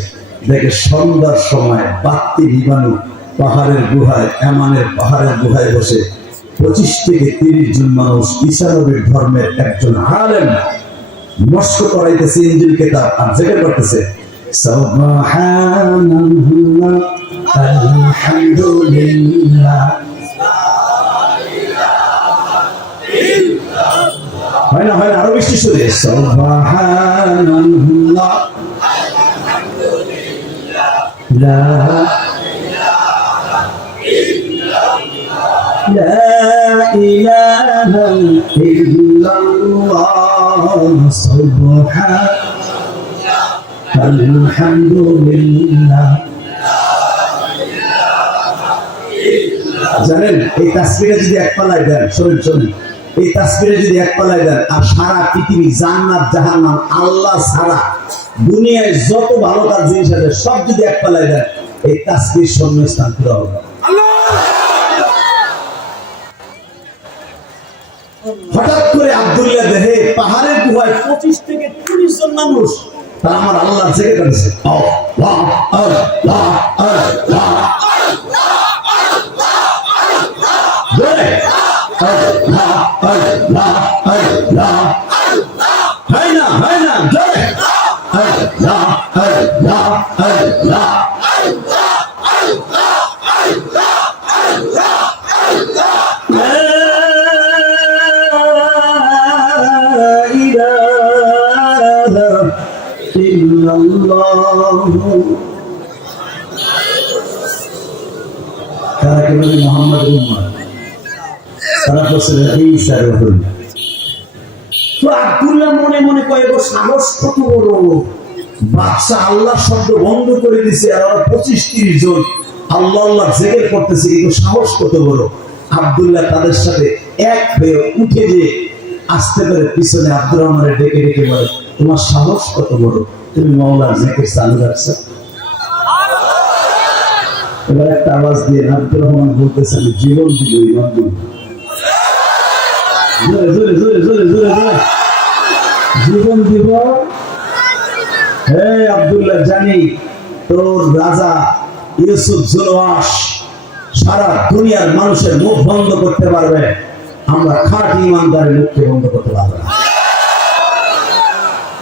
দেখে সন্ধ্যার সময় বাতি নিবানো পাহাড়ের গুহায়, এমানের পাহাড়ের গুহায় বসে 25 থেকে 30 জন মানুষ ইসলামের ধর্মের একজন আলেম মস্ক করাইতেছে ইনজিল কিতাব আর জিকির করতেছে সুবহানাল্লাহ আলহামদুলিল্লাহ। হয় না আরো বেশি সুরে সুবহানাল্লাহ আলহামদুলিল্লাহ لا إله إلا الله سبحان الحمد لله। জানেন এই তাসবিহে যদি এক পালায় দেন, শুনুন, এই তাসবিহে যদি এক পালায় দেন আর সারা পৃথিবী জান্নাত জাহান্নাম আল্লাহ ছাড়া দুনিয়ায় যত ভালো কাজ জিনিস আছে সব যদি এক পালায় দেন, এই তাসবিহ শূন্যস্থান পুরো হবে। হঠাৎ করে আব্দুল্লাহ দেহে পাহাড়ের গুহায় 25 থেকে 30 জন মানুষ তারা আমার আল্লাহ জেগে করেছে। আল্লাহ আল্লাহ আল্লাহ জোরে আল্লাহ আল্লাহ আল্লাহ হয় না জোরে আল্লাহ আল্লাহ আল্লাহ আব্দুল্লাহ মনে মনে কয় সাহস কত বড়, বাদশা আল্লাহ শব্দ বন্ধ করে দিছে আর 25-30 জন আল্লাহ আল্লাহ জিকির করতেছে, কিন্তু সাহস কত বড়। আব্দুল্লাহ তাদের সাথে এক হয়ে উঠে যে আসতে পারে পিছনে আব্দুর রহমানের ডেকে ডেকে বলে তোমার সাহস কত বড়, তুমি মাওলার জিকির চালু রাখছো। এবার একটা আওয়াজ দিয়ে আব্দুর রহমান বলতেছেন জীবন দিব ইমান দিব, জোরে জোরে জোরে জোরে জোরে জোরে জীবন দিব। হে আব্দুল্লাহ, জানি তোর রাজা ইউসুফ জুলওয়াস সারা দুনিয়ার মানুষের মুখ বন্ধ করতে পারবে, আমরা খাঁটি ইমানদারের মুখকে বন্ধ করতে পারবো না।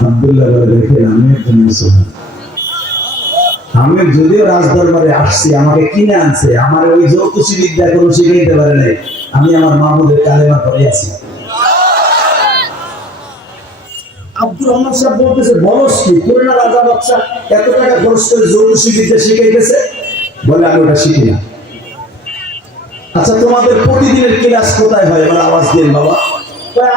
আব্দুল্লাহ বলে দেখেন আমি একজন মুসলমান, আমি যদিও রাজদরবারে আসছি, আমাকে কিনে আনছে, আমার ওই জ্যোতিষী বিদ্যা কোনো শিখাইতে পারে নাই, আমি আমার মাহমুদের কালেমা পড়ে আছি। আব্দুর রহমান সাহেব বলতেছে বলস কি তোর না রাজা বাচ্চা এত টাকা খরচ করে জ্যোতিষী বিদ্যা শিখাইতেছে? বলে আমি ওটা শিখি না। আচ্ছা তোমাদের প্রতিদিনের ক্লাস কোথায় হয়? এবার আওয়াজ দিন বাবা।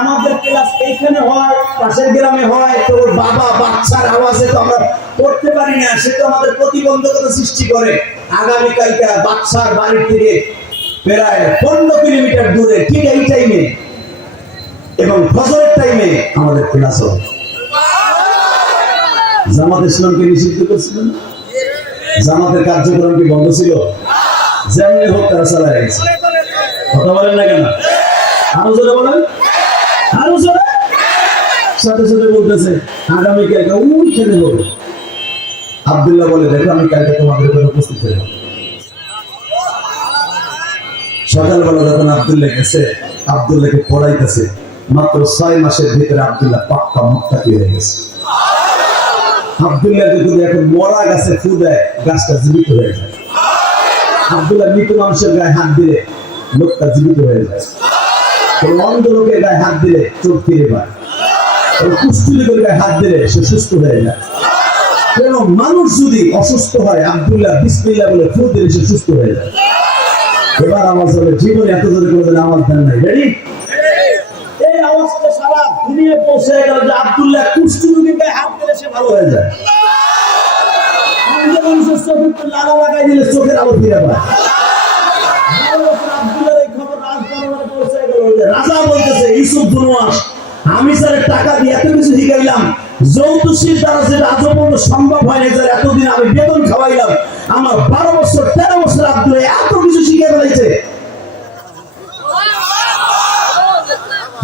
আমাদের ক্লাস এইখানে হয়, পাশের গ্রামে হয়। তোর বাবা বাচ্চার আওয়াজে তো আমরা পড়তে পারি না, সে তো আমাদের প্রতিবন্ধকতা সৃষ্টি করে। আগামীকালটা বাচ্চার বাড়ির থেকে প্রায় 15 কিলোমিটার দূরে ঠিক এই টাইমে এবং ফজরের টাইমে আমাদের ক্লাস হয়। জামাত ইসলামকে নিষিদ্ধ করছিলেন, জামাতের কার্যক্রম কি বন্ধ ছিল? যেমনি হোক তারা চালায় গেছে। কথা বলেন না কেন? আরো জোরে বলেন, আরো জোরে। সাথে সাথে বলতেছে আগামীকালকে ওইখানে হবে। আব্দুল্লাহ বলে দেখো আমি কালকে তোমাদের উপর উপস্থিত হয়ে যাব। সকালবেলা যখন আব্দুল্লাহ গেছে, আব্দুল্লাহকে পড়াইতেছে, মাত্র 6 মাসের ভিতরে আব্দুল্লাহ পাক্কা মুত্তাকি হয়ে গেছে। আব্দুল্লাহ যদি এখন মরা গাছে ফু দেয়, গাছটা জীবিত হয়ে যায়। আব্দুল্লাহ মৃত মানুষের গায়ে হাত দিলে লোকটা জীবিত হয়ে যায়। অন্ধ লোকের গায়ে হাত দিলে চোখ ফিরে পায়, কুষ্ঠ লোকের গায়ে হাত দিলে সে সুস্থ হয়ে যায়। কোন মানুষ যদি অসুস্থ হয়, আব্দুল্লাহ বিসমিল্লাহ বলে ফু দিলে সে সুস্থ হয়ে যায়। এবার আওয়াজ হবে, জীবনে এত জোরে করে আওয়াজ দেন নাই। রেডি? এই আওয়াজটা সারা দুনিয়া পৌঁছে গেল যে আব্দুল্লাহ কুষ্ঠ লোকের গায়ে হাত দিলে সে ভালো হয়ে যায়। মানুষের চোখে লালা লাগাই দিলে চোখের আলো ফিরে পায়। আব্দুল্লাহর এই খবর ইউসুফ দুনওয়াস, আমি স্যার টাকা দিয়ে এত কিছু শিখাইলাম, যৌতুষীর দ্বারা যেটা আজও পর্যন্ত সম্ভব হয়নি, স্যার এতদিন আমি বেতন খাওয়াইলাম, আমার 12 বছর 13 বছর আব্দুল্লাহ এত কিছু শিখে ফেলেছে।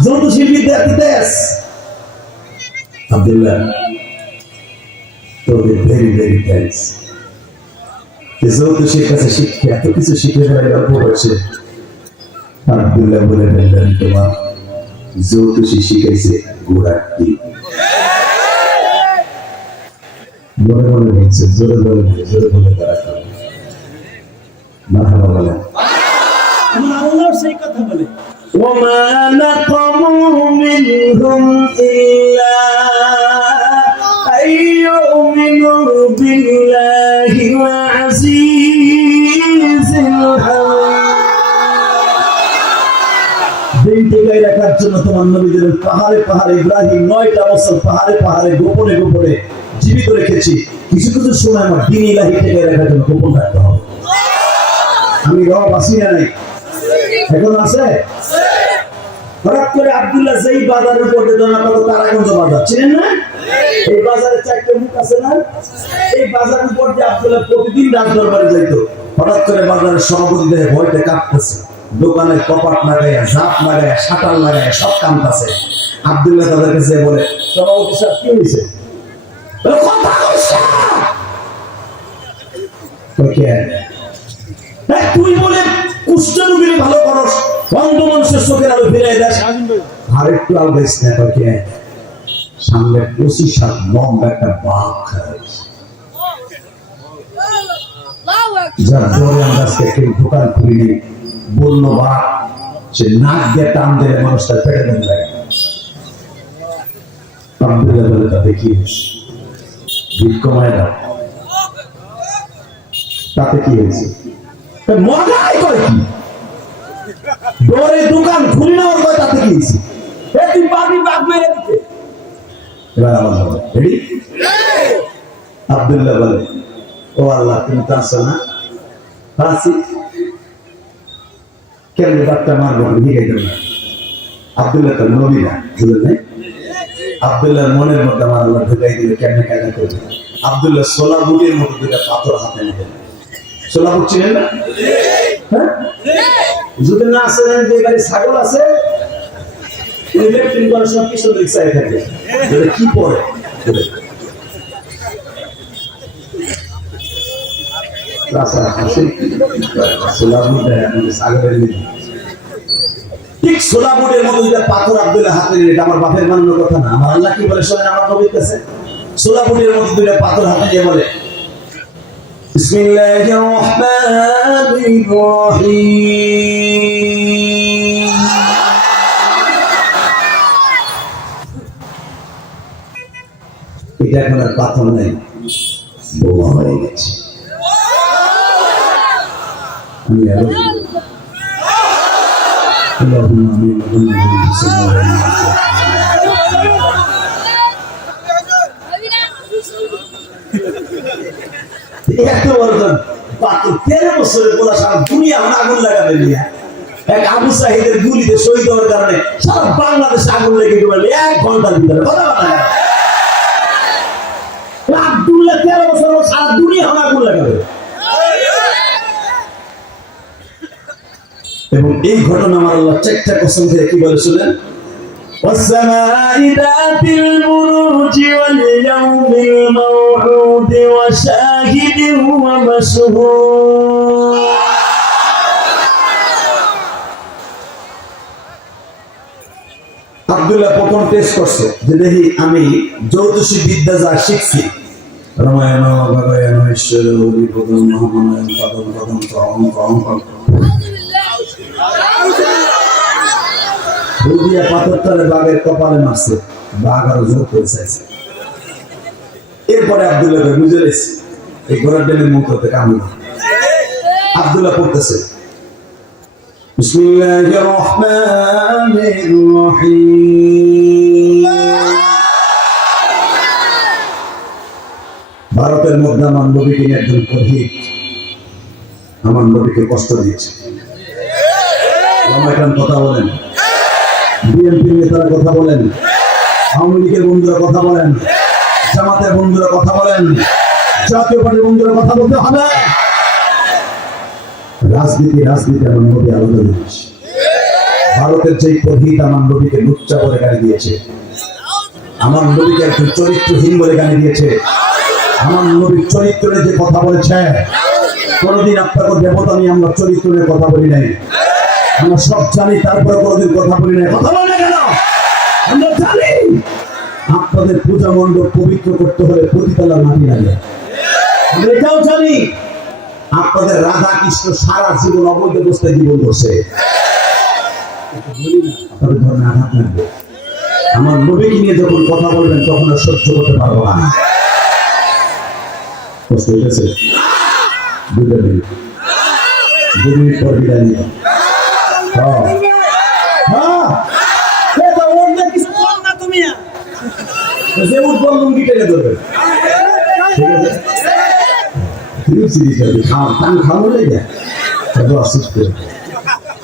যৌতুষীর বিদ্যার্থী দেশ আব্দুল্লাহ, তোকে ভেরি ভেরি থ্যাঙ্কস। যৌতুষীর কাছে শিক্ষা এত কিছু শিখে ফেলাইলাম পড়েছে। আব্দুল্লাহ বলে ফেললেন, তোমার যৌতুষী শিখাইছে ঘোড়ার দিক। মনে মনে বলছে, জোরে বলে জোরে বলে তারা মারহাবা বলে। আমার আল্লাহ সেই কথা বলে, ওমা নাকামু মিনহুম ইল্লা আইয়ুমিনু বিল্লাহি ওয়া আজিজিল হামিদ। দিন টিকাই রাখার জন্য তোমার নবীদের পাহাড়ে পাহাড়ে ইব্রাহিম 9টা বছর পাহাড়ে পাহাড়ে গোপনে গোপনে জীবিত রেখেছি। কিছু কিছু সময় আমার দিন ইলাহি টিকাই রাখার জন্য গোপন রাখতে হবে। আমি রব আসি না নাই, এখন আছে। হঠাৎ করে আব্দুল্লাহ যেই বাজারের উপর তারাগঞ্জ বাজার চিনেন না, এই বাজারে 4টে মুখ আছে না, এই বাজারের উপর যে আব্দুল্লাহ প্রতিদিন রাত দরবারে যাইতো। হঠাৎ করে বাজারের সভাপতি দেখে ভয়তে কাঁপতেছে, দোকানে কপাট লাগাইয়া ঝাপ লাগাইয়া শাটার লাগাইয়া সব কামতাছে। আব্দুল্লাহ তাদের কাছে বলে, সভাপতি সাহেব কি হয়েছে? তুই বলে কুষ্ঠ রোগীর ভালো করস, অন্ধ মানুষের চোখের আলো ফিরাই দেয়, আর একটু আলবেস না তোকে। সামনে 25 লম্বা একটা বাঘ খাইছে, যার পরে আমরা আজকে একটু দোকান খুলিনি। বললো বাঘ, সে নাক দিয়ে টান দিলে মানুষটার পেটে দম লাগে। আব্দুল্লাহ বলে, তা দেখি কমায় দাও, তাতে কি হয়েছে? মজাই করে কি ডোরে দোকান খুলি না, ওর তাতে কি হয়েছে? তুই পাবি বাঘ মেরে দিতে। এবার আমার বলে রেডি। আব্দুল্লাহ বলে, ও আল্লাহ তুমি তো আসো না, আসি কেন বাচ্চা মারবো শিখাই দেব না। আব্দুল্লাহ তো নবী না, বুঝলেন? আব্দুল্লাহর মনের মধ্যে আমার আল্লাহ ঢুকাই দিলে কেমনে কায়দা করবে। আব্দুল্লাহ সোলা বুটের মতো 2টা পাথর হাতে নিলেন। সোলা বুট চিনেন না? হ্যাঁ, যদি না আসেন যে বাড়ি ছাগল আছে, ইলেকট্রিক করার সময় পিছন দিক সাইড থাকে, কি পড়ে ঠিক সোলা বুটের মতো 2টা পাথর আব্দুল্লাহ হাতে নিলেন। এটা আমার বাপের বানানোর কথা না, আমার আল্লাহ কি বলে শোনেন আমার নবীর কাছে। সোলা বুটের মতো 2টা পাথর হাতে নিয়ে বলে, বিসমিল্লাহির রহমানির রহিম। এটা এখন আর পাথর নাই, বোমা হয়ে গেছে। আমি এত বড় পাথর 13 বছরের পোলা সারা দুনিয়া আগুন লাগাবে নিয়ে। এক আবু সাহিদের গুলিতে শহীদ হওয়ার কারণে সারা বাংলাদেশে আগুন লেগে গেল 1 ঘন্টার ভিতরে। কথা বলা যায় আব্দুল্লাহ 13 বছর সারা দুনিয়া আগুন লাগাবে। এবং এই ঘটনা আমার আল্লাহ 4টা কসম থেকে কি বলে শুনেন, والسماء ذات البروج واليوم الموعود وشاهد ومشهود। আব্দুল্লাহ প্রথম টেস্ট করছে যে দেখি আমি জ্যোতিষী বিদ্যা যা শিখছি, রামায়ণ ভগবান ঈশ্বর বিপদম মহামানয়ন পদম পদম কম কম কম বুঝিয়া পাথরটারে বাঘের কপালে মারছে, বাঘ আরো জোর করে চাইছে। এরপরে আব্দুল্লাহ বুঝে গেছে এই ঘোড়ার ডেলের মন্ত্রতে কামড়। আব্দুল্লাহ পড়তেছে, বিসমিল্লাহির রহমানির রহিম। ভারতের মধ্যে আমার নবীকে একজন পথিক আমার নবীকে কষ্ট দিয়েছে। কথা বলেন, বিএনপির নেতারা কথা বলেন, আওয়ামী লীগের বন্ধুরা কথা বলেন, জামাতের বন্ধুরা কথা বলেন, জাতীয় পার্টির বন্ধুরা কথা বলতে হবে। রাজনীতি রাজনীতি আমার নবী আলাদা জিনিস। ভারতের যে পথিত আমার নবীকে লুচ্চা বলে গালি দিয়েছে, আমার নবীকে একজন চরিত্রহীন বলে গালি দিয়েছে, আমার নবীর চরিত্র নিয়ে যে কথা বলেছে, কোনদিন আপনাকে দেবতা নিয়ে আমরা চরিত্র নিয়ে কথা বলি নাই। আমরা সব জানি, তারপরে কোনদিন কথা বলি নাই। কথা বলে কেন? আমরা জানি আপনাদের পূজা মণ্ডপ পবিত্র করতে হলে প্রতিতলার মাটি লাগে। আমরা এটাও জানি আপনাদের রাধা কৃষ্ণ সারা জীবন অবৈধ অবস্থায় জীবন করছে। আপনাদের ধর্মে আঘাত লাগবে। আমার নবীকে নিয়ে যখন কথা বলবেন তখন আর সহ্য করতে পারবো না। কষ্ট হয়েছে? 2 মিনিট পর বিদায় নিব। যে উঠবল লুঙ্গি টেনে ধরবে,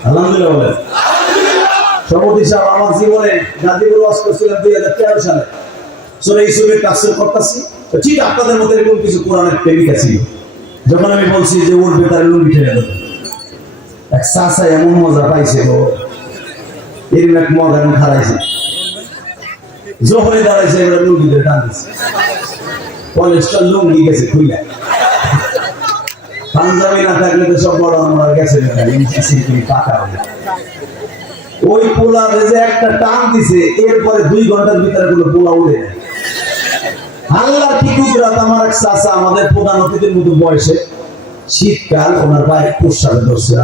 আলহামদুলিল্লাহ। সভাপতি সাহেব, আমার জীবনে গাজীপুর ওয়াজ করছিলাম 2013 সালে। সূরা ইউসুফের তাফসীর করতেছি, ঠিক আপনাদের মধ্যে এরকম কিছু কোরআনের প্রেমিকা ছিল। যখন আমি বলছি যে উঠবে, তার লুঙ্গি টেনে ধরবে। এক চাচা এমন মজা পাইছে গো, এরকম এক মজা এমন খারাইছে, জোহরে দাঁড়াইছে, এবার লুঙ্গি ধরে টান দিচ্ছে। কলেজটা লুঙ্গি গেছে খুইলা, পাঞ্জাবি না থাকলে তো সব বড় আমরা গেছে টাকা। ওই পোলার যে একটা টান দিছে, এরপরে 2 ঘন্টার ভিতরে কোনো পোলা উড়ে যায়। আল্লাহ কি কুদরত! আমার এক চাচা আমাদের প্রধান অতিথির মতো বয়সে, শীতকাল, ওনার বাইরে পোশাকে ধরছে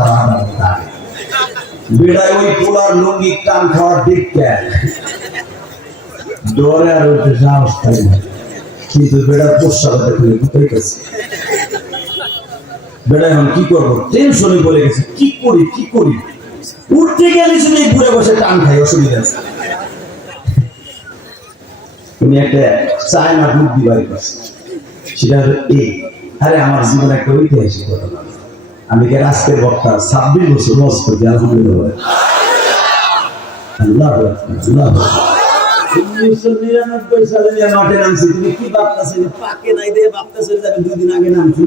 বেড়ায়। ওই পোলার লুঙ্গি টান খাওয়ার দিক ডরে আর ওইটা সাহস পাই না, কিন্তু বেড়ার পোশাকে দেখলে কোথায় গেছে। বেড়া এখন কি করবো, টেনশনে পড়ে গেছে, কি করি। উঠতে গেলে শুনে ঘুরে বসে টান খাই, অসুবিধা আছে। উনি একটা চায়না বুদ্ধি বাড়ি করছে, সেটা হলো এই। আরে আমার জীবনে একটা ঐতিহাসিক ঘটনা। আমি কে আজকের বক্তা 26 বছর লস করছি, আলহামদুলিল্লাহ। 1999 সালে মাঠে নামছি। তুমি কি ভাবতেছি? পাকে নাই দিয়ে ভাবতেছি আমি 2 দিন আগে নামছি।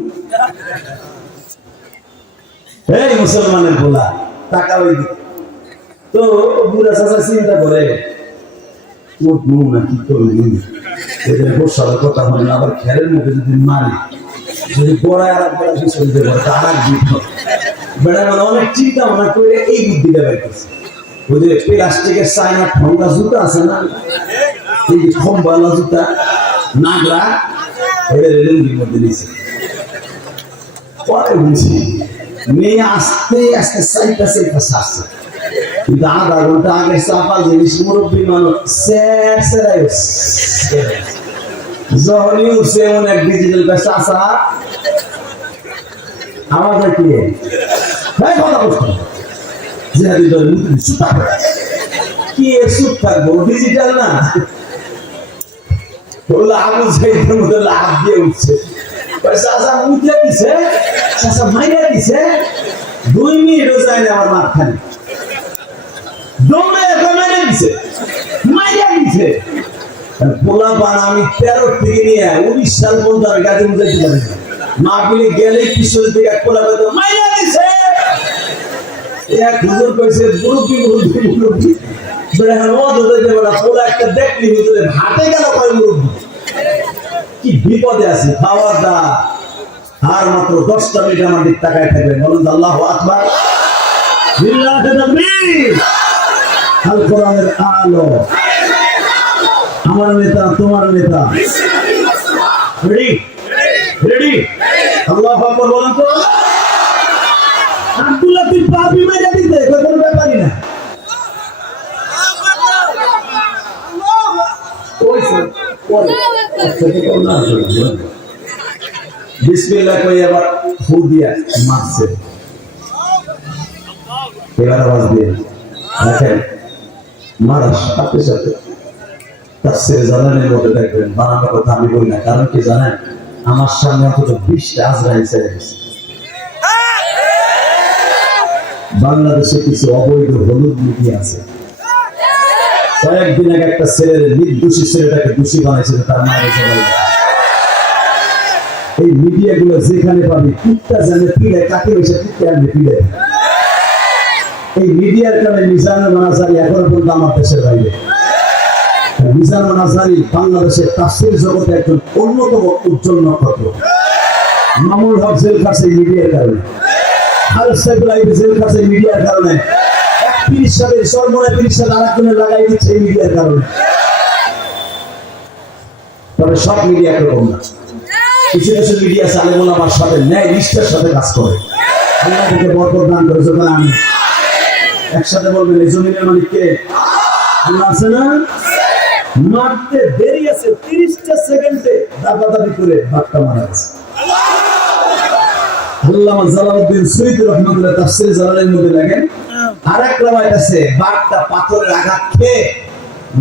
এই মুসলমানের বলা টাকা ওই তো বুড়া চাচা চিন্তা করে উঠবো না কি করবো, এদের বসার কথা হয় না। আবার খেলের মুখে যদি মারি, যদি গড়ায় আর একবার পিছনে দেবো, তার বেড়া মানে অনেক চিন্তা ভাবনা করে এই বুদ্ধিটা বের করছে। ওই যে প্লাস্টিকের চায়না ঠোঙ্গা জুতা আছে না, এই যে খম্বালা জুতা নাগরা, এদের লুঙ্গির মধ্যে দিয়েছে। পরে বুঝছি মেয়ে আস্তে আস্তে চাইতেছে, আসছে, কিন্তু আধা ঘন্টা আগে চাপা জিনিস মুরব্বী মানুষ যখনই উঠছে এমন এক ডিজিটাল পেশা আসা আমার কি কথা বলতো কি সুখ থাকবো, ডিজিটাল না আবু সাইদের মধ্যে লাভ দিয়ে উঠছে। চাষা উঠে দিছে, চাষা মাইরা দিছে, 2 মিনিটও যায় না আমার মাঝখানে দৌড়ে মেরে দিছে, মাইরা দিছে। পোলা পান আমি 13 থেকে নিয়ে 19 সাল পর্যন্ত আমি গাড়ি বুঝাইতে পারি না। মাহফিলে গেলে পিছনের দিকে পোলা পেতে মাইরা দিছে। এক হুজুর কইছে মুরব্বি বেড়া নদ হইতে পারে, পোলা একটা দেখলি হুজুরে হাটে গেল কয় মুরব্বি, কি বিপদে আছে। খাওয়াটা আর মাত্র 10টা মিনিট আমার দিক তাকায় থাকবেন, বলুন আল্লাহু আকবার, লিল্লাহি তাকবীর। আল কোরআনের আলো, আমার নেতা তোমার নেতা। রেডি? আল্লাহু আকবার বলেন তো। আব্দুল্লাহ তুই পাপি মেরে দিতে কোনো ব্যাপারই না। বিসমিল্লাহ কই আবার ফু দিয়া মারছে। এবার আওয়াজ দিয়ে দেখেন মারার সাথে সাথে তাফসীরে জালালের মধ্যে দেখবেন বানানো কথা আমি বলি না, কারণ কি জানেন, আমার সামনে অন্তত 20টা আজরাইল ছেড়ে গেছে। বাংলাদেশে কিছু অবৈধ হলুদ মিডিয়া আছে, কয়েকদিন আগে একটা ছেলের নির্দোষী ছেলেটাকে দোষী বানাইছিল তার মায়ের সবাই। এই মিডিয়া গুলো যেখানে পাবি কুত্তা জানে পিড়ে কাকে এসে কুত্তে আনবে পিড়ে। এই মিডিয়ার কারণে মিজানুর আনসারী এখনো পর্যন্ত আমার দেশের বাইরে। মিজানুর আনসারী বাংলাদেশের তাফসীর জগতে একজন অন্যতম উজ্জ্বল নক্ষত্র। মামুল হক জেল খাটছে মিডিয়ার কারণে, খালেদ সাইফুল আইবি জেল খাটছে মিডিয়ার কারণে, এক পীরের সাথে সর্বনা পীরের সাথে আরেকজনের লাগাই দিচ্ছে এই মিডিয়ার কারণে। তবে সব মিডিয়া এরকম না, কিছু কিছু মিডিয়া আলেমুল আমার সাথে ন্যায় নিষ্ঠার সাথে কাজ করে। আল্লাহ থেকে বরকত দান করে। যখন আমি একসাথে বলবেন এই জমিনের মালিককে আল্লাহ আছে না? মারতে দেরি আছে 30টা সেকেন্ডে দাবাদাবি করে বাক্কা মারা গেছে। আল্লামা জালালউদ্দিন সৈয়দ রহমাতুল্লাহ তাফসীর জালালের মধ্যে দেখেন আরেক রওয়ায়াত আছে বাঘটা পাথরের আঘাত খেয়ে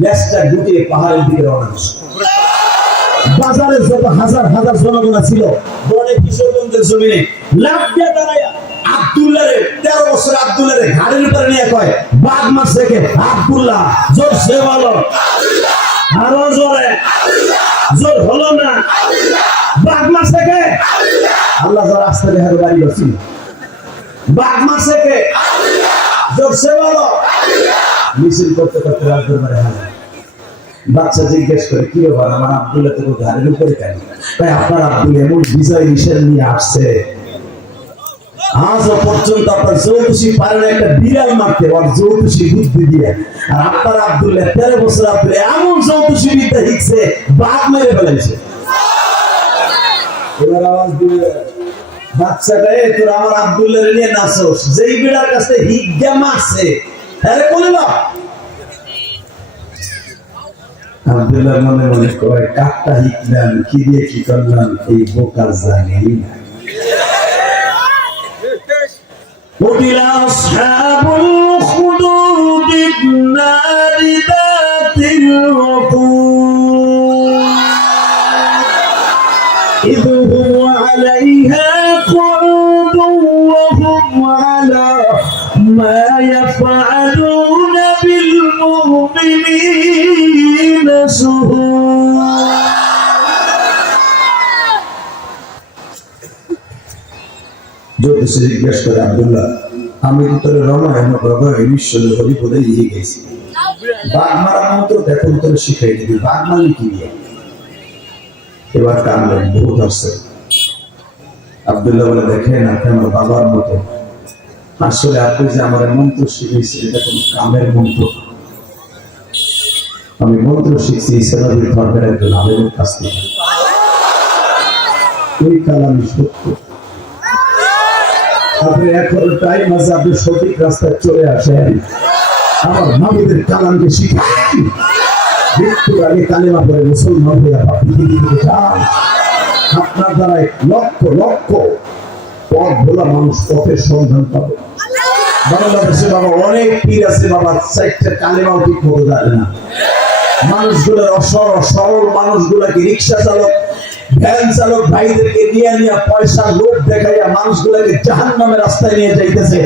লেজটা গুটিয়ে পাহাড়ের দিকে রওনা হয়েছে। বাজারে যত হাজার হাজার জনগণ ছিল বনে কিশোরগঞ্জের জমিনে লাফ দিয়ে দাঁড়ায়া আব্দুল্লাহরে 13 বছর আব্দুল্লাহরে ঘাড়ের উপরে নিয়ে কয় বাঘ মারছে কে? আব্দুল্লাহ। জোর সে বলো আব্দুল্লাহ, আরো জোরে আব্দুল্লাহ। জোর হলো না আব্দুল্লাহ। বাঘ মারছে কে? আব্দুল্লাহ। আল্লাহ যার রাস্তা দেখার বাড়ি বসছিল বাঘ মারছে কে? আব্দুল্লাহ। জোর সে বলো আব্দুল্লাহ। মিছিল করতে করতে রাত দরবারে হাজির। বাচ্চা জিজ্ঞেস করে কি ব্যাপার আমার আব্দুল্লাহ তো ঘাড়ের উপরে কেন? তাই আপনার আব্দুল এমন বিজয় মিশন নিয়ে আসছে আজও পর্যন্ত আপনার চৌকুশি পারেন একটা বিড়াল মারতে ওর চৌকুশি বুদ্ধি দিয়ে। আর আপনার আব্দুল্লাহ 13 বছর আব্দুল্লাহ এমন চৌকুশি বিদ্যা শিখছে বাঘ মেরে ফেলাইছে। এবার আওয়াজ দিলে বাচ্চাটা তোর আমার আব্দুল্লাহ নিয়ে নাচোস যেই বিড়ার কাছে হিজ্ঞা মারছে আরে বলে না। আব্দুল্লাহ মনে মনে কয় কাকটা হিকলাম কি দিয়ে কি করলাম এই বোকা জানি না। قتل أصحاب الأخدود النار ذات الوقود إذ هم عليها قعود وهم على ما يفعلون بالمؤمنين شهود জ্যোতিষী জিজ্ঞেস করে আব্দুল্লাহ আমি তোরে রামায়ণ বাবা ঈশ্বরের হরি বলে ইয়ে গেছি বাঘ মারা মন্ত্র দেখো তোরে শিখাই দিবি বাঘ মারলি কি দিয়ে। এবার কানলেন বহুত আসছে। আব্দুল্লাহ বলে দেখেন আপনি আমার বাবার মতো, আসলে আপনি যে আমার মন্ত্র শিখেছেন এটা কোনো কামের মন্ত্র। আমি মন্ত্র শিখছি ইসলামের ধর্মের একজন আলেমের কাছ থেকে। ওই কালামই সত্য। আপনি এখনো টাইম আছে, আপনি সঠিক রাস্তায় চলে আসেন। আমার মামিদের কালামকে শিখেন, মৃত্যুর আগে কালেমা পড়ে মুসলমান হয়ে পৃথিবীতে যান। আপনার দ্বারা লক্ষ লক্ষ পথ ভোলা মানুষ পথের সন্ধান পাবে। বাংলাদেশে বাবা অনেক পীর আছে বাবা, 4টা কালেমাও ঠিক মতো জানে না। মানুষগুলোর সরল মানুষগুলাকে রিক্সা চালক ভ্যান চালক ভাইদেরকে নিয়ে পয়সার লোভ দেখাইয়া মানুষগুলোকে জাহান্নামের রাস্তায় নিয়ে যাইতেছে।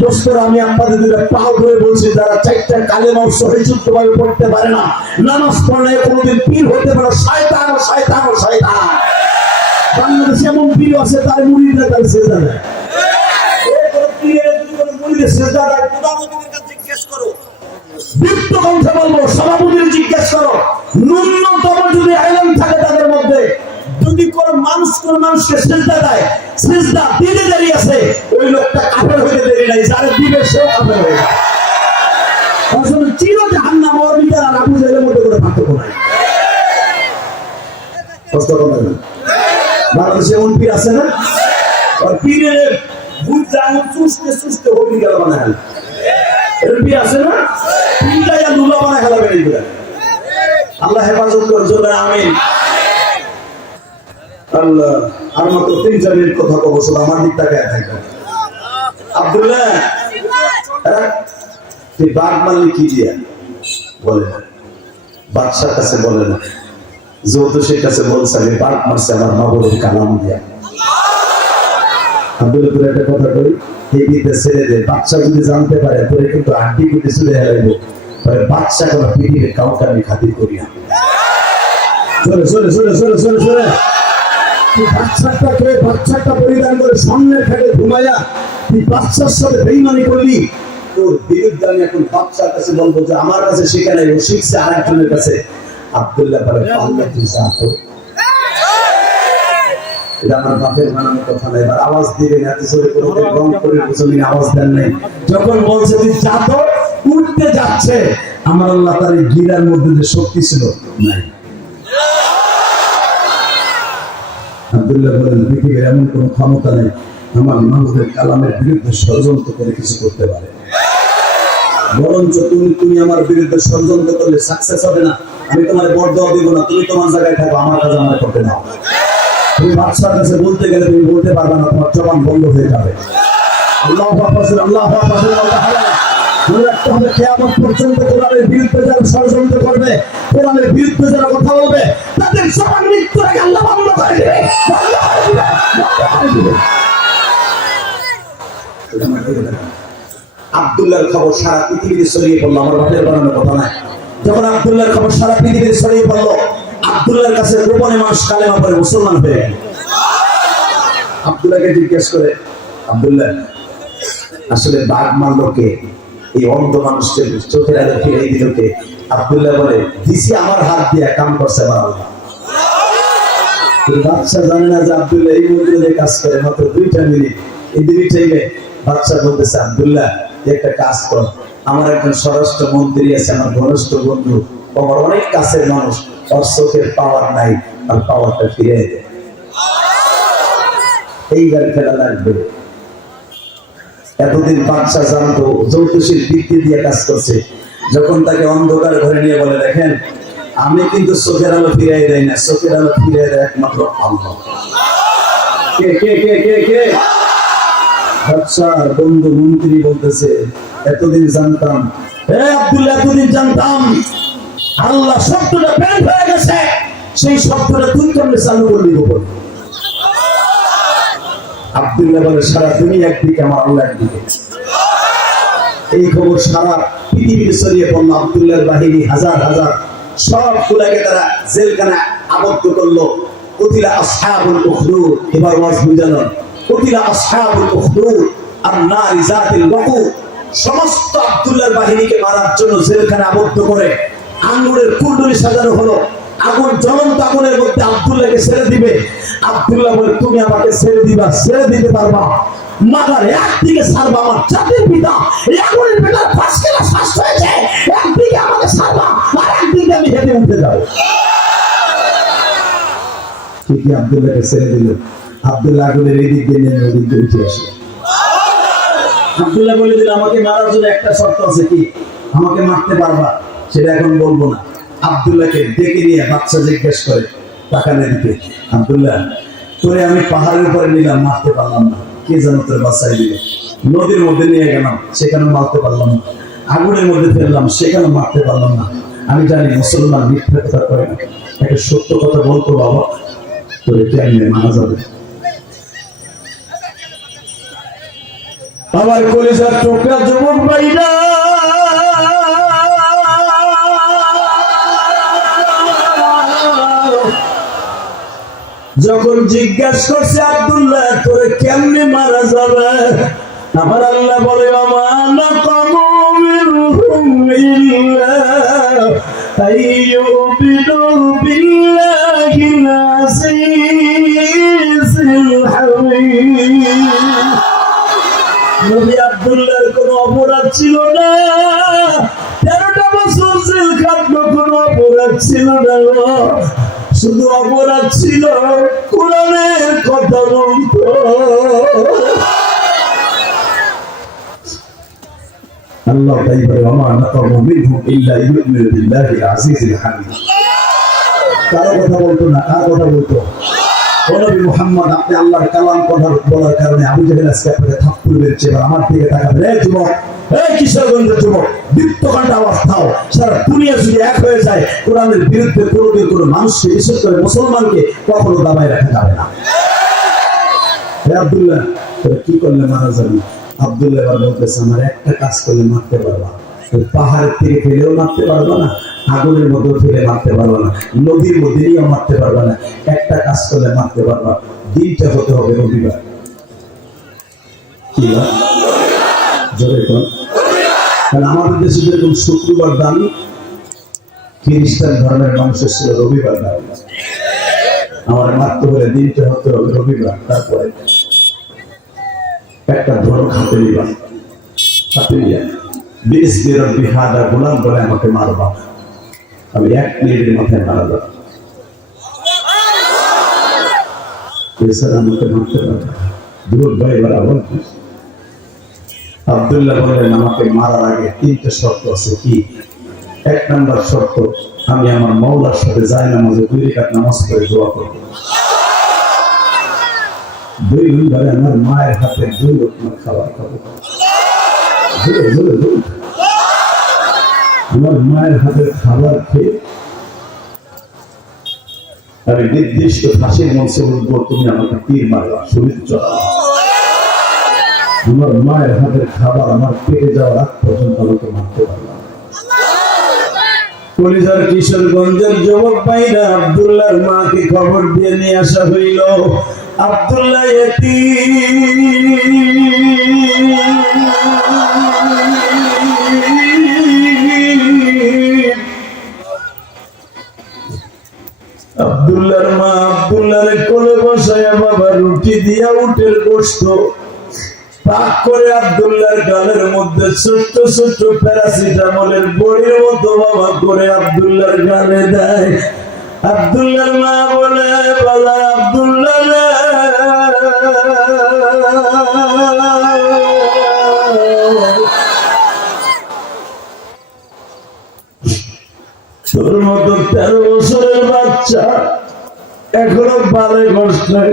দোস্তরা আমি আপনাদের দুটো পাও ধরে বলছি যারা 4টা কালেমাও সহিষ্ণুত ভাবে পড়তে পারে না, নামাজ পড়লে কোনোদিন পীর হতে পারে শয়তান ও শয়তান ও শয়তান। বাংলাদেশে এমন পীর আছে তার মুরিদরা তার সেজদা দেয়। এই কোন পীরের যদি কোনো মুরিদের সেজদা দেয় খোদামুদ্দিনের কাছে জিজ্ঞেস করো, দীপ্ত কণ্ঠে বলবো সভাপতির জিজ্ঞেস করো, ন্যূনতম যদি আইলাম থাকে তাদের মধ্যে যদি কোন মানুষকে সিজদা দেয়, সিজদা দিতে দেরি আছে, ওই লোকটা কাফের হইতে দেরি নাই, যারা দিবে সেও কাফের হয়ে যায়। আসলে চির জাহান্নাম ওর ভিতর আর আবু জাহেলের মধ্যে কোনো পার্থক্য নাই। কষ্ট করবেন না। বাংলাদেশে এমন পীর আছে না, আর পীরের ভূত জাহান্নাম চুষতে চুষতে হবি গেল বানায়। এরকম পীর আছে না, পীরটা ইয়া লুলা বানায় খেলাবে এইগুলা। আল্লাহ হেফাজত করে জন্য আমিন। আল্লাহ আর মাত্র 3-4 মিনিট কথা কব, শুধু আমার দিক তাকায় থাকবে। আব্দুল্লাহ তুই বাঘ মারলি কি দিয়া বলে না, বাদশার কাছে বলে না, জ্যোতিষীর কাছে বলছে আমি বাঘ মারছে আমার মাবুদের কালাম দিয়া। আব্দুল্লাহ একটা কথা কই, এই বিদ্যা ছেড়ে দে, বাদশা যদি জানতে পারে তোরে কিন্তু আড্ডি করে চলে হেলাইব। বাচ্চা কোনো পৃথিবীর কাউকে আমি খাতির করি না। সরে সরে সরে সরে সরে সরে বাচ্চাটা পরিধান করে সামনের খাটে ঘুমাইয়া তুই বাচ্চার সাথে বেইমানি করলি, তোর বিরুদ্ধে আমি এখন বাচ্চার কাছে বলবো যে আমার কাছে শেখা নাই, ও শিখছে আরেকজনের কাছে। আব্দুল্লাহ বলে আল্লাহ তুই যা তো, এটা আমার বাপের বানানো কথা নাই। এবার আওয়াজ দিবেন, এত জোরে করে রং করে বুঝলেন, আওয়াজ দেন নাই। যখন বলছে তুই যা তো, উঠতে যাচ্ছে, আমার আল্লাহ তার এই গিরার মধ্যে যে শক্তি ছিল নাই। আব্দুল্লাহ বলেন পৃথিবীর এমন কোন ক্ষমতা নেই আমার মানুষদের কালামের বিরুদ্ধে ষড়যন্ত্র করে কিছু করতে পারে, বরঞ্চ তুমি আমার বিরুদ্ধে ষড়যন্ত্র করলে সাকসেস হবে না। আমি তোমার বরদোয়া দিব না, তুমি তোমার জায়গায় থাকো, আমার কাজ আমার করতে দাও। তুমি বাদশার কাছে বলতে গেলে তুমি বলতে পারবে না, তোমার জবান বন্ধ হয়ে যাবে। আল্লাহু আকবার, আল্লাহু আকবার, আল্লাহু আকবার। মনে রাখতে হবে কিয়ামত পর্যন্ত কোরআনের বিরুদ্ধে যারা ষড়যন্ত্র করবে, কোরআনের বিরুদ্ধে যারা কথা বলবে, তাদের জবান মৃত্যুর আগে আল্লাহ বন্ধ করে দিবে, বন্ধ করে দিবে, বন্ধ করে দিবে। আব্দুল্লাহর খবর সারা পৃথিবীতে ছড়িয়ে পড়লো, আমার বাপের বানানো কথা নাই। যখন আব্দুল্লাহর খবর সারা পৃথিবীতে ছড়িয়ে পড়লো, আব্দুল্লাহর কাছে গোপনে মানুষ কালেমা পড়ে মুসলমান হয়ে গেল। আব্দুল্লাহকে জিজ্ঞেস করে, আব্দুল্লাহ আসলে বাঘ মারলো কে, এই অন্ধ মানুষকে চোখের আগে ফিরে দিল কে? আব্দুল্লাহ বলে দিছি আমার হাত দিয়ে কাম করছে বাবা। বাদশা জানে না যে আব্দুল্লাহ এই মন্দিরে কাজ করে মাত্র 2টা মিনিট। এই 2 টাইমে বাদশা বলতেছে আব্দুল্লাহ একটা কাজ কর, আমার একজন স্বরাষ্ট্র মন্ত্রী আছে, আমার ঘনিষ্ঠ বন্ধু, আমার অনেক কাছের মানুষ, ওর চোখের পাওয়ার নাই, আর পাওয়ারটা ফিরে দেয়, এইবার খেলা লাগবে। এতদিন বাদশা জানতো জ্যোতিষীর বৃত্তি দিয়ে কাজ করছে, যখন তাকে অন্ধকার ঘরে নিয়ে বলে দেখেন আমি কিন্তু চোখের আলো ফিরাই দেয় না, চোখের আলো ফিরাই দেয় একমাত্র আল্লাহ। কে কে কে কে কে? বাদশার বন্ধু মন্ত্রী বলতেছে এতদিন জানতাম, আব্দুল্লাহ এতদিন জানতাম আল্লাহ শব্দটা বের হয়ে গেছে, সেই শব্দটা তুই কেমনে চালু করলি গোপন? আব্দুল্লাহ বলে সারা দুনিয়া একদিকে, আমার আল্লাহ একদিকে। এই খবর সারা পৃথিবীতে ছড়িয়ে পড়লো। আব্দুল্লাহর বাহিনী হাজার হাজার সবগুলাকে তারা জেলখানা আবদ্ধ করলো। কুতিলা আসহাবুল উখদুদ, এবার ওয়াজ বুঝানো, কুতিলা আসহাবুল উখদুদ আন-নারি যাতিল ওয়াকুদ। সমস্ত আব্দুল্লাহর বাহিনীকে মারার জন্য জেলখানা আবদ্ধ করে আঙ্গুরের কুণ্ডলি সাজানো হলো। আগুন, জ্বলন্ত আগুনের মধ্যে আব্দুল্লাহকে ছেড়ে দিবে। আব্দুল্লাহ বলে তুমি আমাকে ছেড়ে দিবা, ছেড়ে দিতে পারবা, মাগার একদিকে ছাড়বা আমার জাতির পিতা, এই আগুনের পিতার পাঁচকেলা শ্বাস হয়েছে, একদিকে আমাকে ছাড়বা আর একদিকে আমি হেঁটে উঠে যাবো। ঠিকই আব্দুল্লাহকে ছেড়ে দিল। আব্দুল্লাহ আগুনের এই দিক দিয়ে নেমে ওই দিক দিয়ে উঠে আসে। আব্দুল্লাহ বলে দিল আমাকে মারার জন্য একটা শর্ত আছে, কি আমাকে মারতে পারবা? সেটা এখন বলবো না। আব্দুল্লাহকে ডেকে নিয়ে বাদশা জিজ্ঞেস করে তাকানে দিকে, আব্দুল্লাহ তোরে আমি পাহাড়ের উপরে নিলাম, মারতে পারলাম না, কে যেন তোর বাসায় দিল। নদীর মধ্যে নিয়ে গেলাম, সেখানে মারতে পারলাম না। আগুনের মধ্যে ফেললাম, সেখানে মারতে পারলাম না। আমি জানি মুসলমান মিথ্যা কথা কয় না, একটা সত্য কথা বলতো বাবা, তোরে কেমনে মারা যাবে? আমার কলিজার টুকরা যুবক ভাইরা, যখন জিজ্ঞাসা করছে আব্দুল্লাহ তোরে কেমনে মারা যাবে, আমার আল্লাহ বলে আমানা কামুমিরহুম ইল্লা আইয়ুবিদু বিল্লাহিল আজিজিল হামিদ। নবী আব্দুল্লাহর কোনো অপরাধ ছিল না, 13টা বছর জেল খাটলো, কোনো অপরাধ ছিল না, শুধু অপরাধ ছিল কোরআনের কথা বলতো। আল্লাহ তাই বলে ওমা নাকামু মিনহুম ইল্লা ইউমিনু বিল্লাহিল আজিজিল হামিদ। কার কথা বলতো না? কার কথা বলতো? নবী মুহাম্মদ, আপনি আল্লাহর কালাম কথা বলার কারণে আবু জাহেল আজকে আপনাকে থাপ্পড় মেরেছে। আমার দিকে তাকাবেন, এই যুবক, এই কিশোরগঞ্জের যুবক, দীপ্তকান্ডা অবস্থাও সারা দুনিয়া যদি এক হয়ে যায়, কোরআনের বিরুদ্ধে কোনোদিন কোনো মানুষকে, বিশেষ করে মুসলমানকে কখনো দাবায় রাখা যাবে না। আব্দুল্লাহ তোরা কি করলে মারা যাবে? আব্দুল্লাহ এবার বলতেছে আমার একটা কাজ করলে মারতে পারবা। পাহাড়ের থেকে ফেলেও মারতে পারবো না, আগুনের মধ্যে ফেলে মারতে পারবো না, নদীর মধ্যে নিয়েও মারতে পারবো না। একটা কাজ করলে মারতে পারবো, দিনটা হতে হবে রবিবার। কি হয় জোরে কোন? কারণ আমাদের দেশে যেরকম শুক্রবার দামি, খ্রিস্টান ধর্মের মানুষের ছিল রবিবার দামি। আমার মারতে হলে দিনটা হতে হবে রবিবার। তারপরে একটা ধরো হাতে নিবা, হাতে নিয়ে বিশ দিনের বিহাদা গোলাম বলে আমাকে মারবা, আমি 1 মিনিটের মাথায় মারা যাবো, এছাড়া আমাকে মারতে পারবে। দূর ভাই বরাবর আব্দুল্লাহ বললেন, আমাকে মারার আগে 3টে শর্ত আছে। কি? 1 নম্বর শর্ত, আমি আমার মাওলার সাথে যাই নামাজে 2 রাকাত নামাজ পড়ে দোয়া করব। 2 নম্বরে আমার মায়ের হাতে 2 লোকমা খাবার খাবো। আমার মায়ের হাতের খাবার খেয়ে আমি নির্দিষ্ট ফাঁসির মঞ্চে উঠবো, তুমি আমাকে তীর মারবা, শরীর চলা। আমার মায়ের হাতের খাবার আমার পেটে যাওয়ার আগ পর্যন্ত আমাকে মারতে পারলাম। কলিজার কিশোরগঞ্জের যুবক ভাইরা আব্দুল্লাহর মাকে খবর দিয়ে নিয়ে আসা হইল। আব্দুল্লাহ আব্দুল্লাহর মা আব্দুল্লাহর কোলে বসায়া বাবা রুটি দিয়া উটের গোশত পাক করে আব্দুল্লাহর গালের মধ্যে ছোট্ট ছোট্ট প্যারাসিটামলের বড়ির মতো বাবা করে আব্দুল্লাহর গালে দেয়। আব্দুল্লাহর মা বলে, বাবা আব্দুল্লাহ তোর মতো 13 বছরের বাচ্চা এখনো বালে কষ্ট নাই,